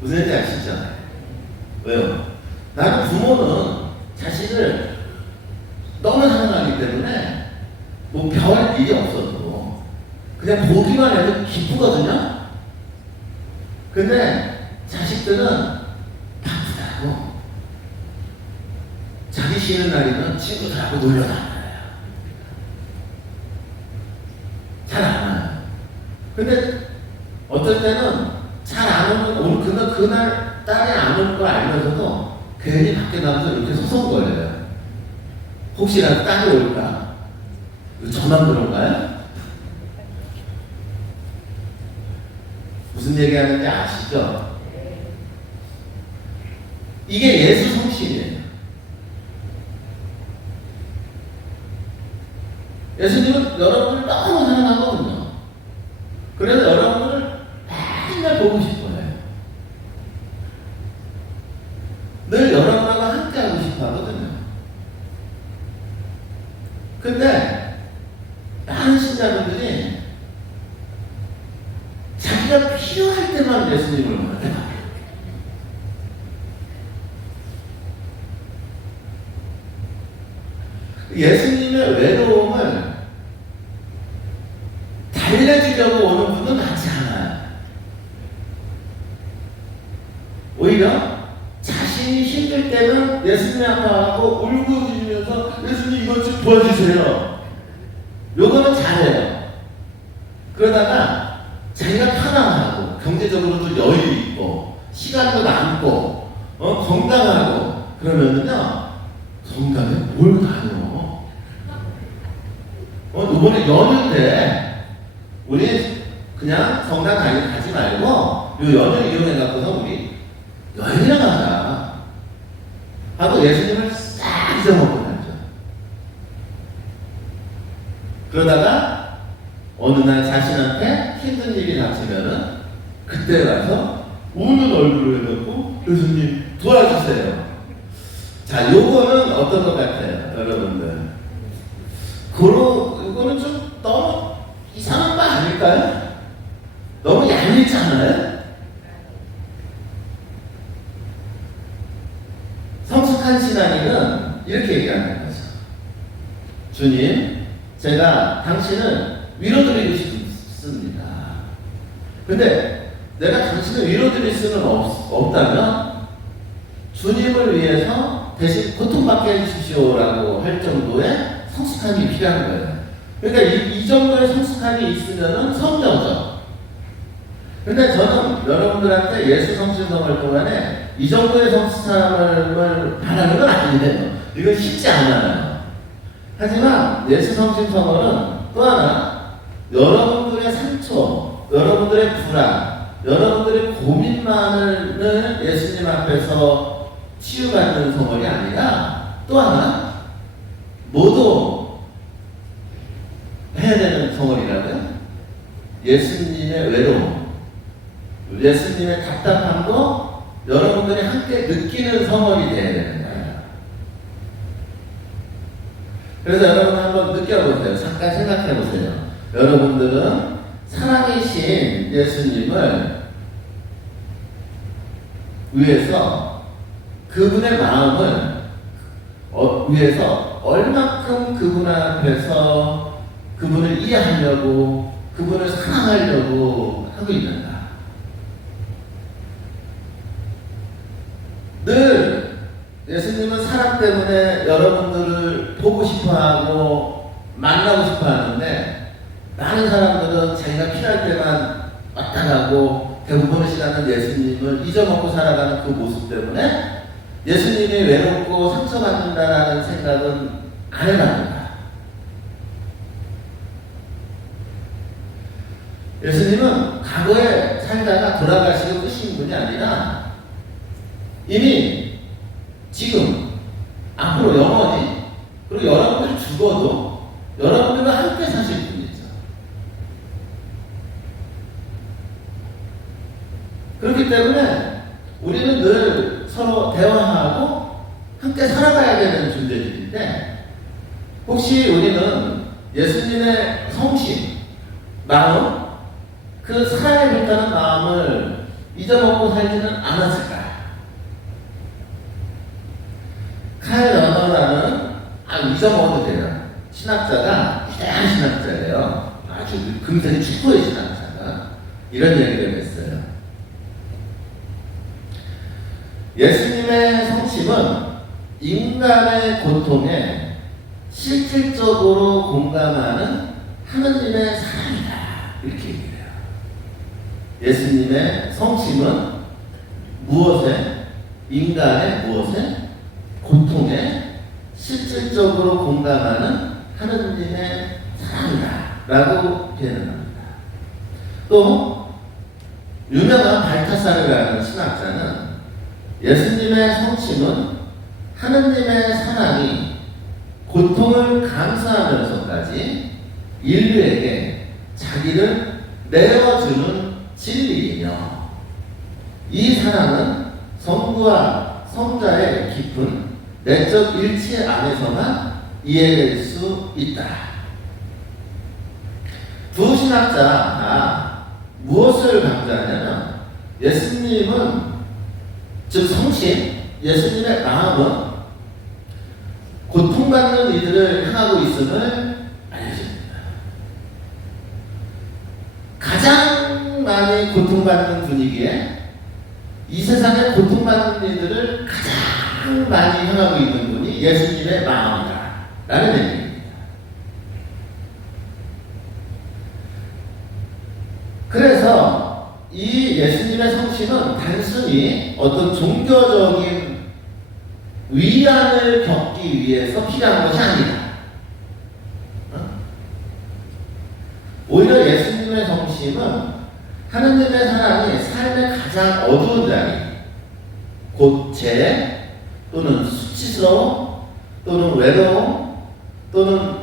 무슨 얘기인지 아시죠? 왜요? 나는 부모는 자식을 너무 사랑하기 때문에 뭐 별 일이 없어도 그냥 보기만 해도 기쁘거든요? 근데 자식들은 바쁘다고 자기 쉬는 날이면 친구들하고 놀러 다녀요. 잘 안 와요. 근데 어떨 때는 잘 안 오는, 그날 딸이 안 올 걸 알면서도 괜히 밖에 나가서 이렇게 소송거려요. 혹시라도 딸이 올까? 저만 그런가요? 무슨 얘기하는지 아시죠? 이게 예수 성신이에요. 예수님은 여러분을 너무 사랑하거든요. 그래서 여러분을 맨날 보고 싶어요. 늘 여러분하고 함께 하고 싶어 하거든요. 근데 많은 신자분들이 자기가 필요할 때만 예수님을 만나요. 예수님의 외로움을 달래주려고 오는 분은 많지 않아요. 오히려 자신이 힘들 때는 예수님 앞에 와서 울고불면서 예수님 이것 좀 도와주세요. 요거는 잘해요. 그러다가 자기가 편안하고 경제적으로도 여유 있고 시간도 많고 건강하고 그러면은요 성당에 뭘 다녀? 이번에 연휴인데 우리 그냥 성당 가지 말고 요 연휴 이용해 갖고서 우리 여행이나 가자 하고 예수님을 싹 잊어먹고 가죠. 그러다가 어느 날 자신한테 힘든 일이 닥치면은 그때 가서 우는 얼굴을 해놓고 예수님 도와주세요. 자, 요거는 어떤 것 같아요, 여러분들? 이거는 좀 너무 이상한 거 아닐까요? 너무 얄밉지 않아요? 성숙한 신앙인은 이렇게 얘기하는 거죠. 주님, 제가 당신을 위로드리고 싶습니다. 근데 내가 당신을 위로드릴 수는 없다면 주님을 위해서 대신 고통받게 해주십시오라고 할 정도의 성숙함이 필요한 거예요. 그러니까 이 정도의 성숙함이 있으면 성녀죠. 근데 저는 여러분들한테 예수 성신성을 동안에 이 정도의 성숙함을 바라는 건 아니에요. 이건 쉽지 않아요. 하지만 예수 성신성은 또 하나 여러분들의 상처, 여러분들의 불안, 여러분들의 고민만을 예수님 앞에서 치유받는 성월이 아니라 또 하나 모두 해야 되는 성월이라고요. 예수님의 외로움, 예수님의 답답함도 여러분들이 함께 느끼는 성월이 되어야 되는 거예요. 그래서 여러분 한번 느껴보세요. 잠깐 생각해보세요. 여러분들은 사랑이신 예수님을 위해서 그분의 마음을 위해서 얼마큼 그분 앞에서 그분을 이해하려고 그분을 사랑하려고 하고 있는가. 늘 예수님은 사랑 때문에 여러분들을 보고 싶어하고 만나고 싶어하는데 많은 사람들은 자기가 필요할 때만 왔다 가고 대부분의 시간은 예수님을 잊어먹고 살아가는 그 모습 때문에 예수님이 외롭고 상처받는다라는 생각은 안 해납니다. 예수님은 과거에 살다가 돌아가시고 끝인 분이 아니라 이미 지금 앞으로 영원히 그리고 여러분들이 죽어도 여러분들과 함께 사실 분이죠. 그렇기 때문에 우리는 늘 서로 대화하고 함께 살아가야 되는 존재들인데 혹시 우리는 예수님의 성심, 마음, 그 살아야겠다는 마음을 잊어먹고 살지는 않았을까? 카일 러너라는 잊어먹어도 돼요. 신학자가 위대한 신학자예요. 아주 금세 축구의 신학자가 이런 얘기를 했어요. 예수님의 성심은 인간의 고통에 실질적으로 공감하는 하느님의 사랑이다. 이렇게 얘기해요. 예수님의 성심은 무엇에? 인간의 무엇에? 고통에 실질적으로 공감하는 하느님의 사랑이다. 라고 표현합니다. 또 유명한 발타사르라는 신학자는 예수님의 성심은 하느님의 사랑이 고통을 감수하면서까지 인류에게 자기를 내어주는 진리이며 이 사랑은 성부와 성자의 깊은 내적 일치 안에서만 이해될 수 있다. 두 신학자가 무엇을 강조하냐면 예수님은 즉 성심, 예수님의 마음은 고통받는 이들을 향하고 있음을 알려줍니다. 가장 많이 고통받는 분위기에 이 세상에 고통받는 이들을 가장 많이 향하고 있는 분이 예수님의 마음이다 라는 얘기입니다. 그래서 이 예수님의 성심은 단순히 어떤 종교적인 위안을 겪기 위해서 필요한 것이 아니다. 오히려 예수님의 성심은 하느님의 사랑이 삶의 가장 어두운 자리, 곧 죄, 또는 수치스러움, 또는 외로움, 또는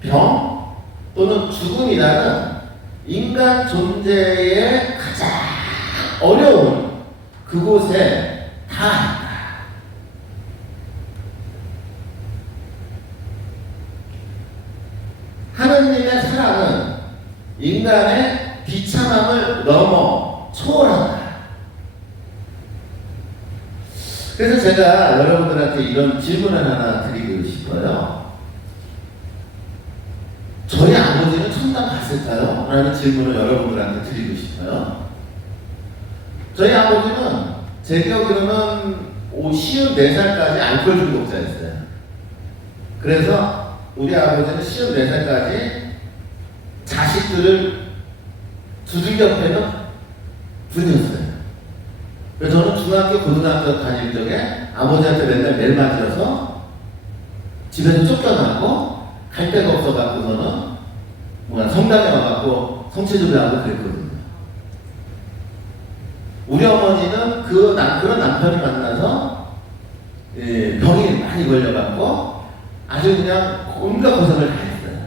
병, 또는 죽음이라는 인간 존재의 가장 어려운 그곳에 닿았다. 하느님의 사랑은 인간의 비참함을 넘어 초월한다. 그래서 제가 여러분들한테 이런 질문을 하나 드리고 싶어요. 저희 아버지는 천당 갔을까요? 라는 질문을 여러분들한테 드리고 싶어요. 저희 아버지는 제 기억으로는 54살까지 알코올 중독자였어요. 그래서 우리 아버지는 54살까지 자식들을 두들겨 패는 분이었어요. 그래서 저는 중학교, 고등학교 다닐 적에 아버지한테 맨날 매일 맞아서 집에서 쫓겨나고 갈 데가 없어갖고서는 성당에 와갖고 성체조례하고 그랬거든요. 우리 어머니는 그런 남편이 만나서 병이 많이 걸려갖고 아주 그냥 온갖 고생을 다 했어요.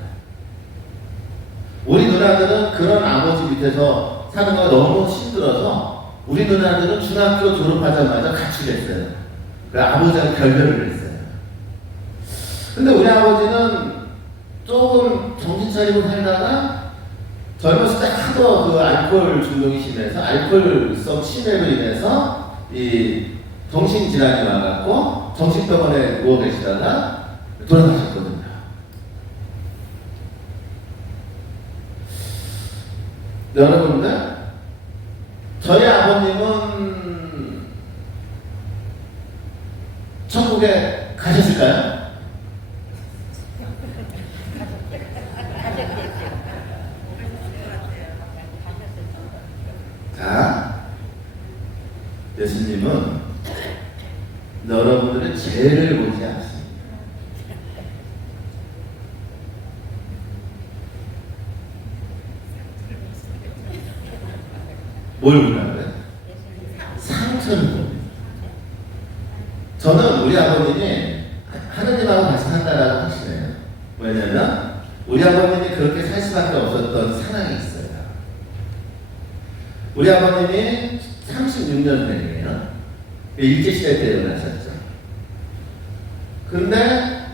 우리 누나들은 그런 아버지 밑에서 사는 거 너무 힘들어서 우리 누나들은 중학교 졸업하자마자 가출했어요. 아버지하고 결별을 했어요. 근데 우리 아버지는 조금 정신 차리고 살다가 젊었을 때 하도 그 알코올 중독이 심해서 알코올성 치매로 인해서 이 정신질환이 와갖고 정신병원에 누워 계시다가 돌아가셨거든요. 여러분들, 저희 아버님은 천국에 가셨을까요? 자, 예수님은 여러분들의 죄를 보지 않습니다. 뭘 본다고요? 상처를 봅니다. 저는 우리 아버님이 하느님하고 같이 산다라고 확신해요. 왜냐면 우리 아버님이 그렇게 살 수밖에 없었던 상황이 있어요. 우리 아버님이 36년생이에요. 일제시대 때 태어나셨죠. 근데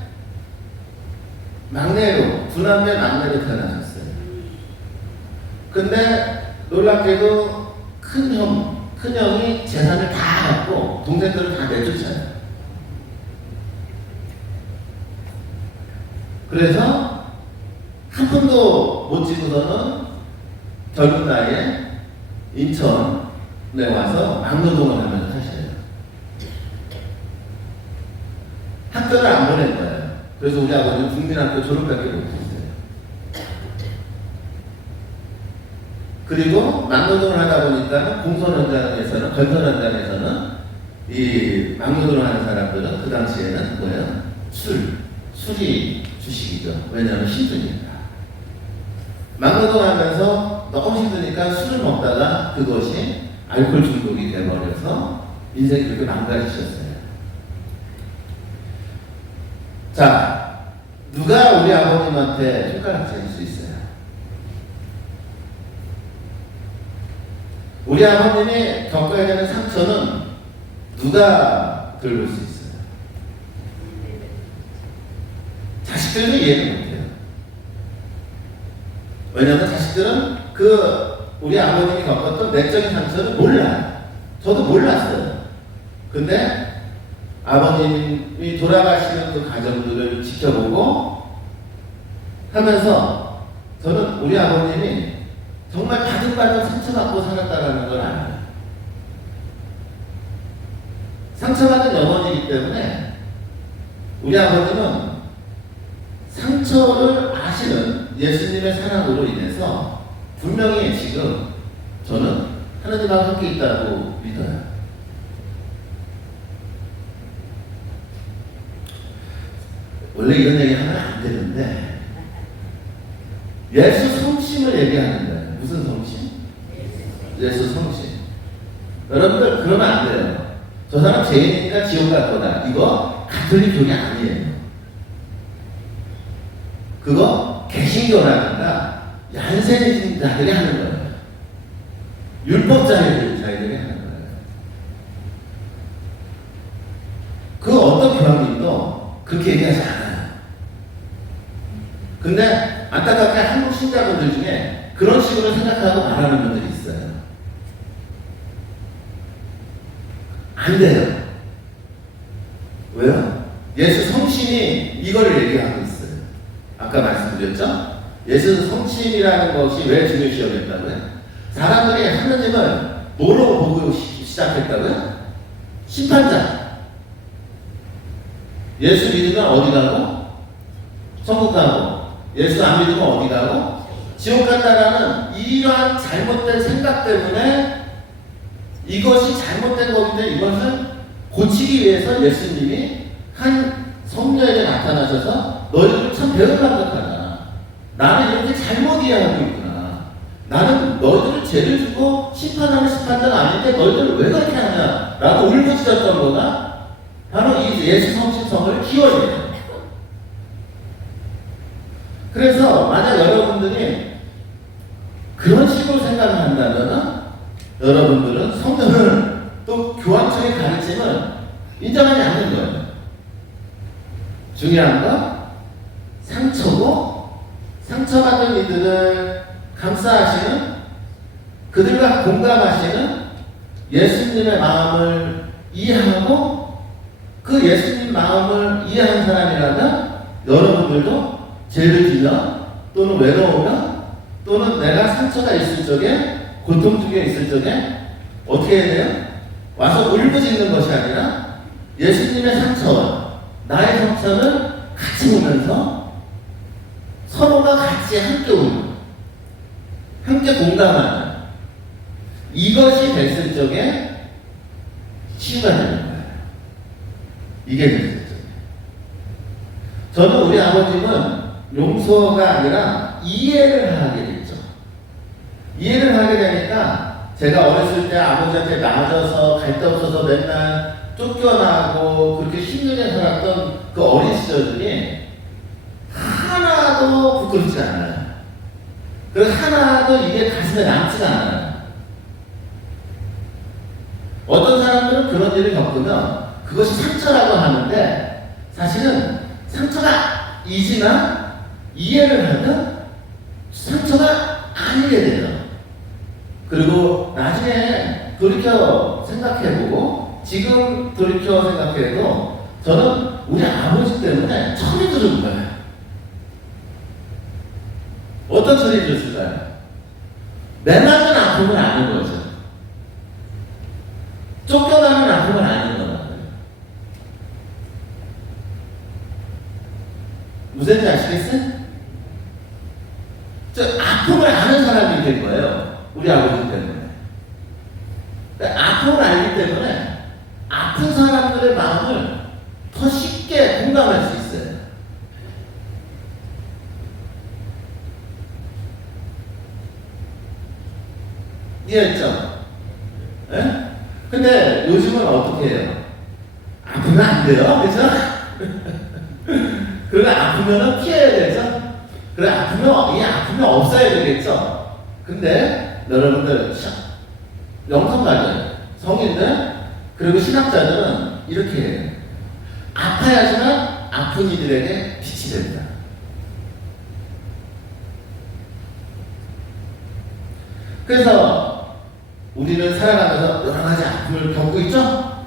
막내로, 두남매 막내로 태어나셨어요. 근데 놀랍게도 큰형이 재산을 다 갖고 동생들을 다 내쫓아요. 그래서 한 푼도 못 지고서는 젊은 나이에 인천에 와서 막노동을 하면서 사셔요. 학교를 안 보낸 거예요. 그래서 우리 아버지는 국민학교 졸업밖에 못했어요. 그리고 막노동을 하다 보니까 공선 현장에서는, 건설 현장에서는 이 막노동을 하는 사람들은 그 당시에는 뭐예요? 술이 주식이죠. 왜냐하면 힘드니까. 막노동 하면서 너무 힘드니까 술을 먹다가 그것이 알코올 중독이 돼버려서 인생이 그렇게 망가지셨어요. 자, 누가 우리 아버님한테 손가락 잴 수 있어요? 우리 아버님이 겪어야 되는 상처는 누가 들을 수 있어요? 자식들도 이해를 못해요. 왜냐하면 자식들은 우리 아버님이 겪었던 내적인 상처를 몰라요. 저도 몰랐어요. 근데 아버님이 돌아가시는 그 과정들을 지켜보고 하면서 저는 우리 아버님이 정말 바득바득 상처받고 살았다는 걸 알아요. 상처받은 영혼이기 때문에 우리 아버님은 상처를 아시는 예수님의 사랑으로 인해서 분명히 지금 저는 하나님하고 함께 있다고 믿어요. 원래 이런 얘기 하면 안 되는데 예수 성심을 얘기하는 거예요. 무슨 성심? 예수 성심. 여러분들 그러면 안 돼요. 저 사람 죄인이니까 지옥 갈 거다. 이거 가톨릭 교리 아니에요. 그거 개신교라든가 얀센이자들이 하는 거예요. 율법자들이 하는 거예요. 그 어떤 교황님도 그렇게 얘기하지 않아요. 근데 안타깝게 한국 신자분들 중에 그런 식으로 생각하고 말하는 분들이 있어요. 안 돼요. 왜요? 예수 성심이 이거를 얘기하고 있어요. 아까 말씀드렸죠? 예수 성심이라는 것이 왜 중요시 여겼다고요? 사람들이 하느님을 뭐로 보고 시작했다고요? 심판자. 예수 믿으면 어디 가고? 천국 가고. 예수 안 믿으면 어디 가고? 지옥 간다라는 이러한 잘못된 생각 때문에 이것이 잘못된 거기 때문에 이것을 고치기 위해서 예수님이 한 성녀에게 나타나셔서 너희들 참 배은망덕하다. 나는 이렇게 잘못 이해하고 있구나. 나는 너희들을 죄를 주고 심판하는 심판자가 아닌데 너희들을 왜 그렇게 하냐 라고 울부짖었던 거가 바로 이 예수 성심성을 키워내요. 그래서 만약 여러분들이 그런 식으로 생각을 한다면 여러분들은 성경을 또 교황청의 가르침을 인정하지 않는 거예요. 중요한 건 상처고 상처받은 이들을 감싸하시는 그들과 공감하시는 예수님의 마음을 이해하고 그 예수님 마음을 이해한 사람이라면 여러분들도 죄를 지면 또는 외로우면 또는 내가 상처가 있을 적에 고통 중에 있을 적에 어떻게 해야 돼요? 와서 울부짖는 것이 아니라 예수님의 상처와 나의 상처를 같이 보면서 서로가 같이 함께 울고 함께 공감하는 이것이 됐을 적에 치유가 되는 거예요. 이게 됐을 적에. 저는 우리 아버님은 용서가 아니라 이해를 하게 됐죠. 이해를 하게 되니까 제가 어렸을 때 아버지한테 낮아서 갈 데 없어서 맨날 쫓겨나고 그렇게 힘들게 살았던 그 어린 시절들이 하나도 부끄럽지 않아요. 그리고 하나도 이게 가슴에 남지가 않아요. 어떤 사람들은 그런 일을 겪으면 그것이 상처라고 하는데 사실은 상처가 이지만 이해를 하면 상처가 아니게 돼요. 그리고 나중에 돌이켜 생각해보고 지금 돌이켜 생각해도 저는 우리 아버지 때문에 철이 들은 거예요. 어떤 철이 들었을까요? 내 맞은 아픔을 아는 거죠. 쫓겨나는 아픔을 아는 거예요. 무슨지 아시겠어요? 저 아픔을 아는 사람이 된 거예요. 우리 아버지 때문에. 아픔을 알기 때문에 아픈 사람들의 마음을 더 쉽게 공감할 수 있어요. 이해했죠? 예? 근데 요즘은 어떻게 해요? 아프면 안 돼요. 그죠? 그러면 아프면 피해야 되죠? 그래, 아프면, 이 아프면 없어야 되겠죠? 근데, 여러분들, 영성가들, 성인들, 그리고 신학자들은 이렇게 해요. 아파야지만 아픈 이들에게 빛이 됩니다. 그래서 우리는 살아가면서 여러 가지 아픔을 겪고 있죠?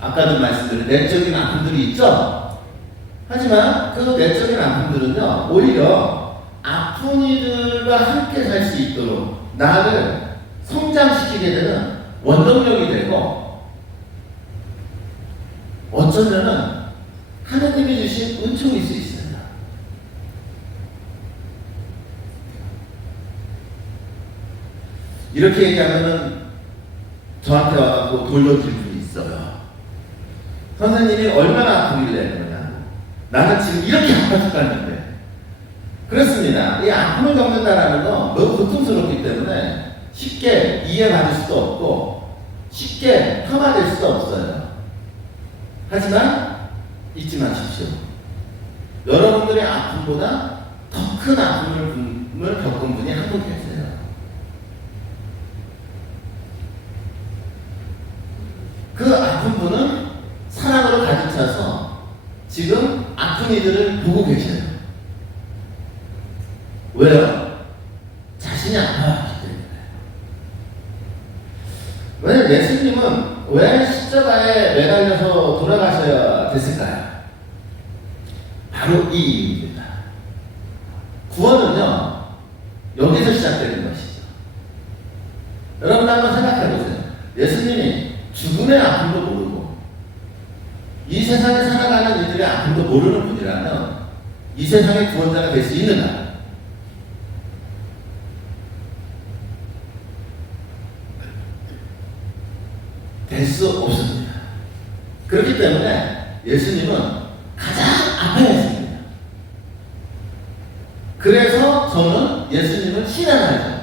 아까도 말씀드린 내적인 아픔들이 있죠? 하지만 그 내적인 아픔들은요, 오히려 아픈 이들과 함께 살 수 있도록 나를 성장시키게 되는 원동력이 되고, 어쩌면은 하나님이 주신 은총일 수 있어요. 이렇게 얘기하면은 저한테 와갖고 돌려줄 분이 있어요. 선생님이 얼마나 아프길래 그러냐. 나는 지금 이렇게 아파 죽겠는데. 그렇습니다. 이 아픔을 겪는다라는 건 너무 고통스럽기 때문에 쉽게 이해받을 수도 없고 쉽게 폄하될 수도 없어요. 하지만 잊지 마십시오. 여러분들의 아픔보다 더 큰 아픔을 겪은 분이 한 분 계세요. 그 아픈 분은 사랑으로 가득 차서 지금 아픈 이들을 보고 계셔요. 왜요? 자신이 아파왔기 때문에. 왜냐면 예수님은 왜 십자가에 매달려서 돌아가셔야 됐을까요? 바로 이 이유입니다. 구원은요, 여기서 시작되는 것이죠. 여러분 한번 생각해 보세요. 예수님이 죽음의 아픔도 모르고 이 세상에 살아가는 이들의 아픔도 모르는 분이라면 이 세상의 구원자가 될 수 있는가? 될 수 없습니다. 그렇기 때문에 예수님은 가장 아파야 했습니다. 그래서 저는 예수님을 신앙하죠.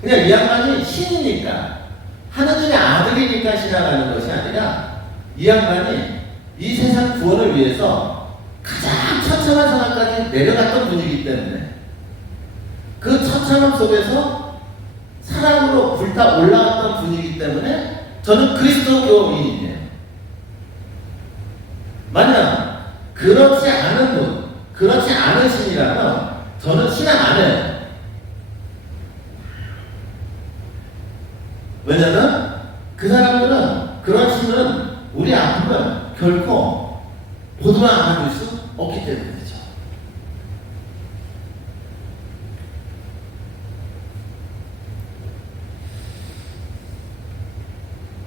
그냥 이 양반이 신이니까, 하나님의 아들이니까 신앙하는 것이 아니라 이 양반이 이 세상 구원을 위해서 가장 처참한 상황까지 내려갔던 분이기 때문에 그 처참함 속에서 사랑으로 불타 올라왔던 분이기 때문에 저는 그리스도교인이에요. 만약 그렇지 않은 분, 그렇지 않은 신이라면 저는 신앙 안 해요. 왜냐면 그 사람들은, 그런 신은 우리 아픔을 결코 보도나 안아줄 수 없기 때문이죠.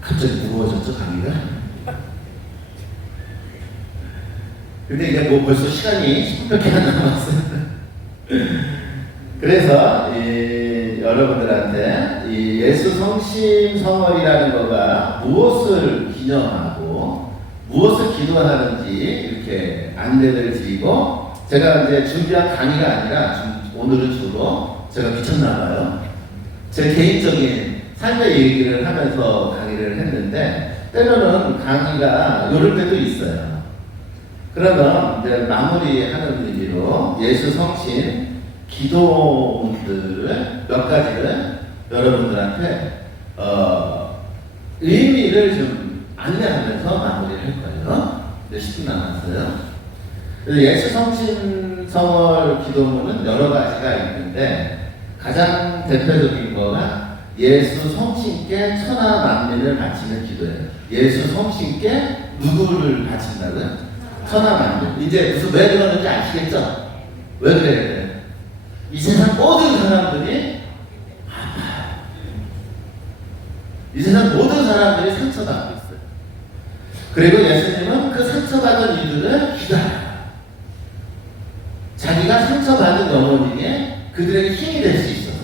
갑자기 무거워졌죠, 강의가? 근데 이제 뭐 벌써 시간이 10분밖에 안 남았어요. 그래서 여러분들한테 이 예수 성심 성월이라는 거가 무엇을 기념하고 무엇을 기도하는지 이렇게 안내를 드리고, 제가 이제 준비한 강의가 아니라 오늘은 주로 제가 미쳤나 봐요. 제 개인적인 삶의 얘기를 하면서 강의를 했는데 때로는 강의가 요럴 때도 있어요. 그러면 이제 마무리하는 의미로 예수 성신 기도문들을 몇 가지를 여러분들한테 의미를 좀 안내하면서 마무리를 할 거예요. 이제 10분 남았어요. 예수 성신 성월 기도문은 여러 가지가 있는데 가장 대표적인 거가 예수 성신께 천하 만민을 바치는 기도예요. 예수 성신께 누구를 바친다고요? 천하 만민. 이제 무슨 왜 그러는지 아시겠죠? 왜 그래야 돼요? 이 세상 모든 사람들이 아파요. 이 세상 모든 사람들이 상처받고 있어요. 그리고 예수님은 그 상처받은 이들을 기다려요. 자기가 상처받은 영혼에게 그들에게 힘이 될 수 있어서.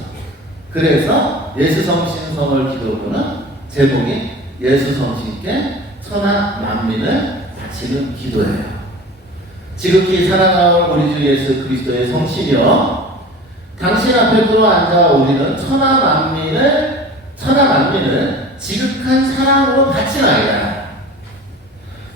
그래서 예수 성신 성월 기도문은 제목이 예수 성신께 천하 만민을 바치는 기도예요. 지극히 사랑하는 우리 주 예수 그리스도의 성신이여, 당신 앞에 들어앉아 우리는 천하 만민을 지극한 사랑으로 바치나이다.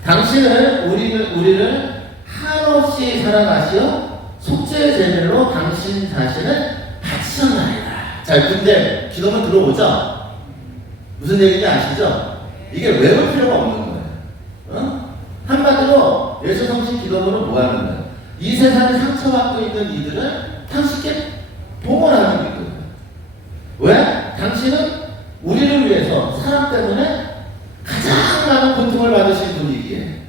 당신은 우리를 한없이 사랑하시어 속죄 제물로 당신 자신을 바치셨나이다. 자, 근데 기도문 들어보죠? 무슨 얘기인지 아시죠? 이게 외울 필요가 없는 거예요. 한마디로 예수 성신 기도문은 뭐 하는 거예요? 이 세상에 상처받고 있는 이들을 당신께 봉헌하는 기도예요. 왜? 당신은 우리를 위해서 사람 때문에 가장 많은 고통을 받으신 분이기에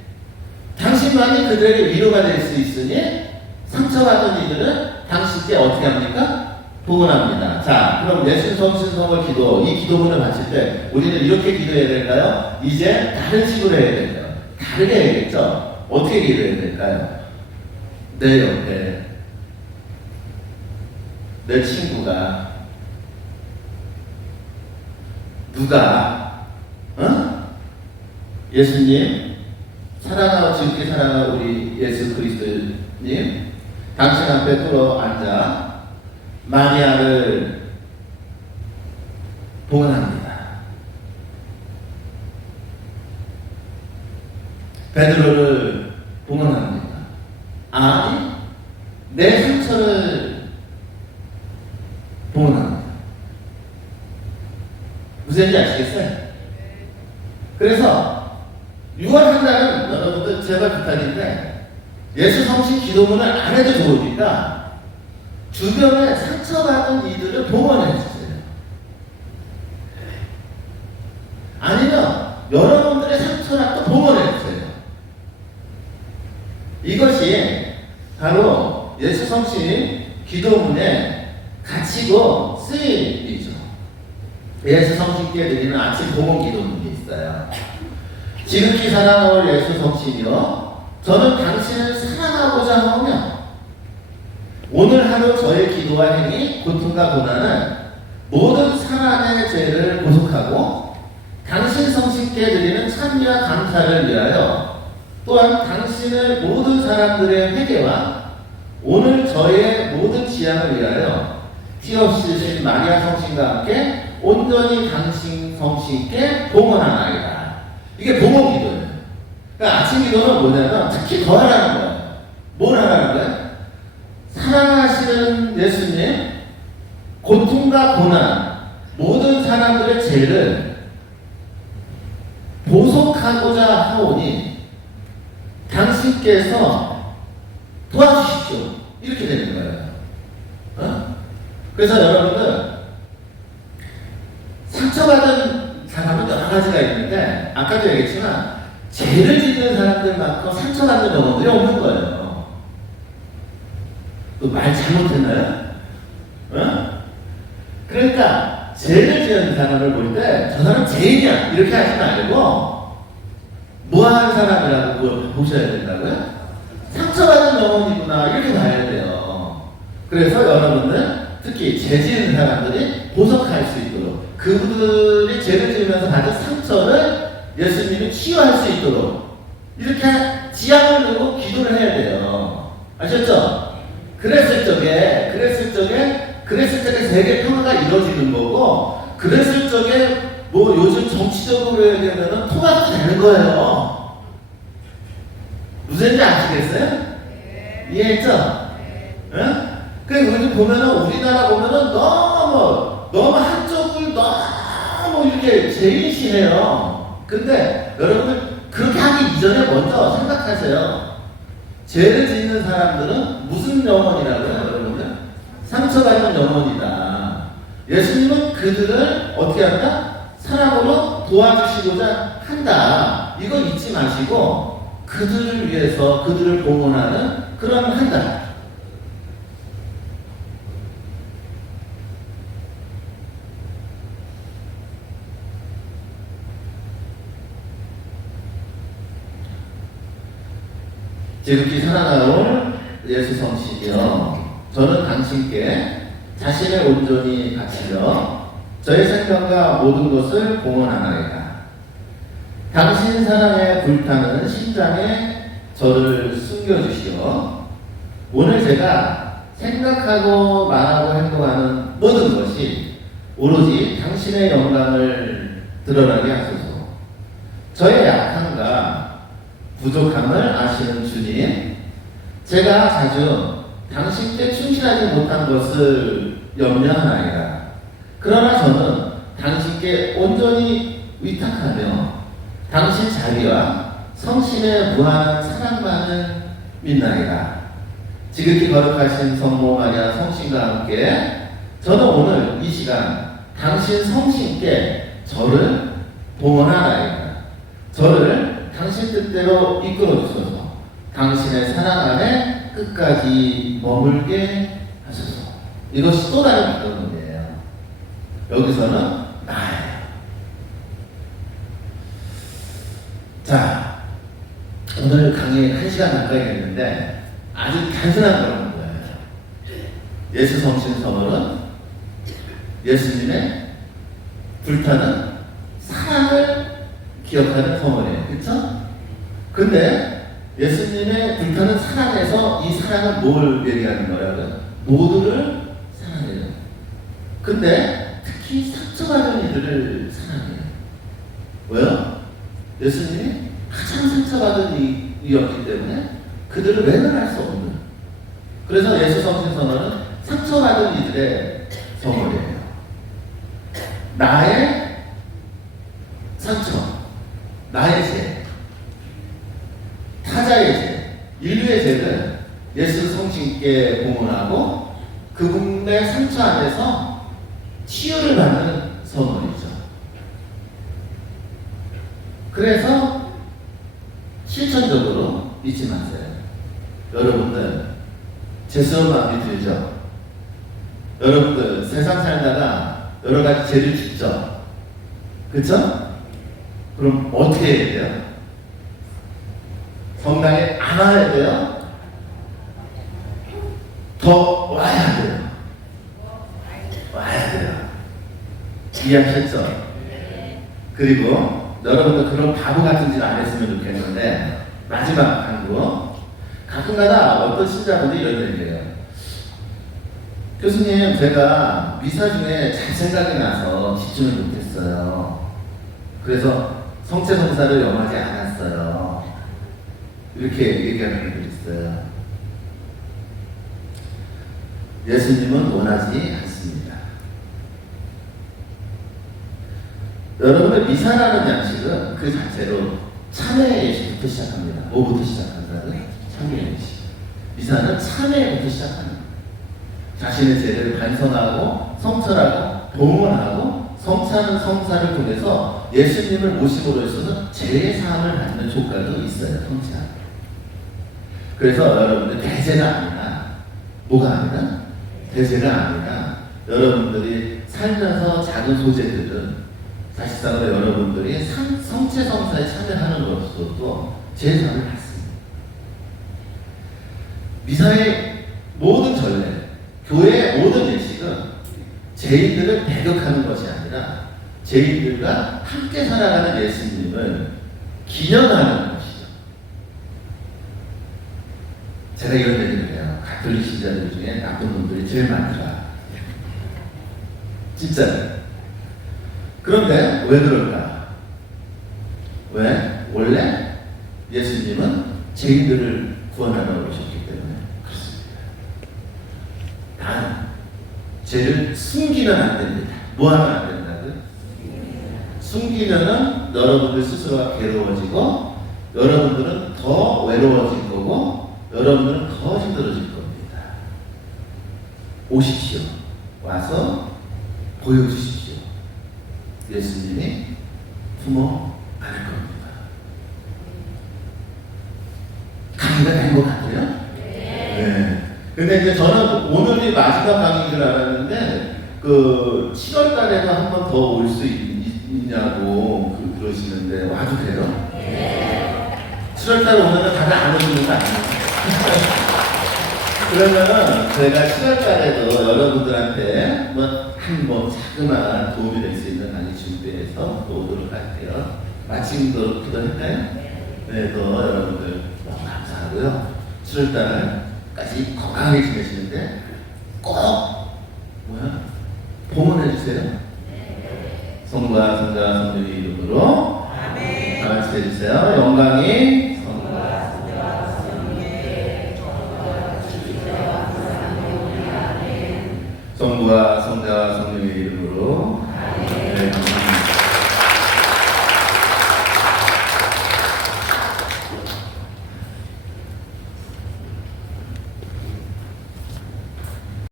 당신만이 그들에게 위로가 될 수 있으니 상처받은 이들은 당신께 어떻게 합니까? 봉헌합니다. 자, 그럼 예수 성신 성월 기도, 이 기도문을 바칠 때 우리는 이렇게 기도해야 될까요? 이제 다른 식으로 해야 될까요? 다르게 해야겠죠? 어떻게 기도해야 될까요? 내 옆에 내 친구가 누가 예수님 사랑하고 지극히 사랑하는 우리 예수 그리스도님 당신 앞에 들어 앉아 마리아를 봉헌합니다. 베드로를 봉헌합니다. 아니, 내 상처를 봉헌합니다. 무슨 얘기인지 아시겠어요? 그래서 6월 한 달은 여러분들 제발 부탁인데 예수 성신 기도문을 안 해도 좋으니까 주변에 상처받은 이들을 봉헌해 주세요. 아니면 여러분들의 상처라도 봉헌해 주세요. 이것이 바로 예수 성신 기도문의 가치고 쓰임이죠. 예수 성신께 드리는 아침 봉헌 기도문이 있어요. 지극히 사랑하는 예수 성신이여, 저는 당신을 사랑하고자 하오며 오늘 하루 저의 기도와 행위, 고통과 고난은 모든 사람의 죄를 보속하고 당신 성신께 드리는 찬미와 감사를 위하여 또한 당신의 모든 사람들의 회개와 오늘 저의 모든 지향을 위하여 티 없이 주신 마리아 성신과 함께 온전히 당신 성신께 봉헌하나이다. 이게 봉헌 기도예요. 그러니까 아침 기도는 뭐냐면 특히 더 하라는 거예요. 뭘 하라는 거예요? 사랑하시는 예수님, 고통과 고난, 모든 사람들의 죄를 보속하고자 하오니 당신께서 도와주십시오. 이렇게 되는 거예요. 그래서 여러분들 상처받은 사람은 여러 가지가 있는데 아까도 얘기했지만 죄를 짓는 사람들만큼 상처받는 영혼들이 없는 거예요. 또 말 잘못했나요? 그러니까 죄를 지은 사람을 볼 때 저 사람 죄인이야 이렇게 하지 말고 뭐하는 사람이라고 보셔야 된다고요? 상처받은 영혼이구나 이렇게 봐야 돼요. 그래서 여러분들 특히 죄 지은 사람들이 보석할 수 있도록 그분들이 죄를 지으면서 받은 상처를 예수님이 치유할 수 있도록 이렇게 지향을 두고 기도를 해야 돼요. 아셨죠? 그랬을 적에 세계 평화가 이루어지는 거고, 그랬을 적에 뭐 요즘 정치적으로 얘기하면 통합도 되는 거예요. 무슨 얘기인지 아시겠어요? 이해했죠? 응? 그러니까 요즘 보면은 우리나라 보면은 너무 한쪽을 너무 이렇게 제일시해요. 근데 여러분들 그렇게 하기 이전에 먼저 생각하세요. 죄를 짓는 사람들은 무슨 영혼이라고요, 여러분들? 상처받는 영혼이다. 예수님은 그들을 어떻게 한다? 사랑으로 도와주시고자 한다. 이거 잊지 마시고 그들을 위해서 그들을 봉헌하는 그런 한다. 지극히 사랑하올 예수 성신이여, 저는 당신께 자신을 온전히 바치려 저의 생명과 모든 것을 봉헌하나이다. 당신 사랑에 불타는 심장에 저를 숨겨주시어 오늘 제가 생각하고 말하고 행동하는 모든 것이 오로지 당신의 영광을 드러나게 하소서. 저의 약함과 부족함을 아시는 주님, 제가 자주 당신께 충실하지 못한 것을 염려하나이다. 그러나 저는 당신께 온전히 위탁하며 당신 자비와 성신의 무한한 사랑만을 믿나이다. 지극히 거룩하신 성모 마리아 성신과 함께 저는 오늘 이 시간 당신 성신께 저를 봉헌하나이다. 저를 당신 뜻대로 이끌어 주소서. 당신의 사랑 안에 끝까지 머물게 하소서. 이것이 또 다른 기도문이에요. 여기서는 나예요. 자, 오늘 강의 1시간 가까이 했는데 아주 단순한 그런 거예요. 예수 성신 선언은 예수님의 불타는 사랑을 기억하는 선언이에요. 그렇죠? 근데 예수님의 불타는 사랑에서 이 사랑은 뭘 얘기하는 거라고요? 모두를 사랑해요. 근데 특히 상처받은 이들을 사랑해요. 왜요? 예수님이 가장 상처받은 이였기 때문에 그들을 외면할 수 없는. 그래서 예수 성신 선언은 상처받은 이들의 선언이에요. 나의 상처, 나의 죄, 타자의 죄, 인류의 죄를 예수 성신께 봉헌하고 그분의 상처 안에서 치유를 받는 선언이죠. 그래서 실천적으로 잊지 마세요. 여러분들 죄스러운 마음이 들죠? 여러분들 세상 살다가 여러 가지 죄를 짓죠? 그렇죠? 그럼 어떻게 해야 돼요? 성당에 안 와야 돼요? 더 와야 돼요. 와야 돼요. 이해하셨죠? 그리고 여러분들 그런 바보 같은 짓 안 했으면 좋겠는데, 마지막 강구. 가끔가다 어떤 신자분들이 이런 얘기해요. 교수님, 제가 미사 중에 잘 생각이 나서 집중을 못했어요. 그래서 성체성사를 염하지 않았어요. 이렇게 얘기하는 분들이 있어요. 예수님은 원하지 않습니다. 여러분의 미사라는 양식은 그 자체로 참회의 예식부터 시작합니다. 뭐부터 시작한다고요? 참회의 예식. 미사는 참회부터 시작합니다. 자신의 죄를 반성하고 성찰하고 봉헌하고 성찬은 성사를 통해서 예수님을 모심으로 있어서 죄의 사함을 받는 효과도 있어요. 성찬. 그래서 여러분들 대죄가 아니라 뭐가 아니라 대죄가 아니라 여러분들이 살면서 작은 소재들은 사실상으로 여러분들이 성체 성사에 참여하는 것으로도 제사를 받습니다. 미사의 모든 전례, 교회의 모든 예식은 죄인들을 배격하는 것이 아니라 죄인들과 함께 살아가는 예수님을 기념하는 것이죠. 제가 이런 얘기를 해요. 가톨릭 신자들 중에 나쁜 놈들이 제일 많더라. 진짜요. 그런데 왜 그럴까? 왜? 원래 예수님은 죄인들을 구원하러 오셨기 때문에 그렇습니다. 단 죄를 숨기면 안 됩니다. 뭐 하면 안 된다고요? 숨기면은 여러분들 스스로가 괴로워지고 여러분들은 더 외로워질 거고 여러분들은 더 힘들어질 겁니다. 오십시오. 와서 보여주십시오. 예수님이 부모 안 할 겁니다. 강의가 된 것 같아요? 네. 근데 이제 저는 오늘이 마지막 강의인 줄 알았는데 그 7월 달에도 한 번 더 올 수 있냐고 그러시는데 와도 돼요? 네. 7월 달에 오면은 다들 안 오시는 거 아니에요? 그러면은 저희가 7월 달에도 여러분들한테 뭐 자그마한 도움이 될 수 있는 강의 준비해서 또 오도록 할게요. 마침도 기도할까요? 네, 또 여러분들 너무 감사하고요. 7월 달까지 건강하게 지내시는데 꼭 봉헌해 주세요. 성부와 성자와 성령의 이름으로 다 같이 해주세요. 영광이 성부와 성자와 성령의 이름으로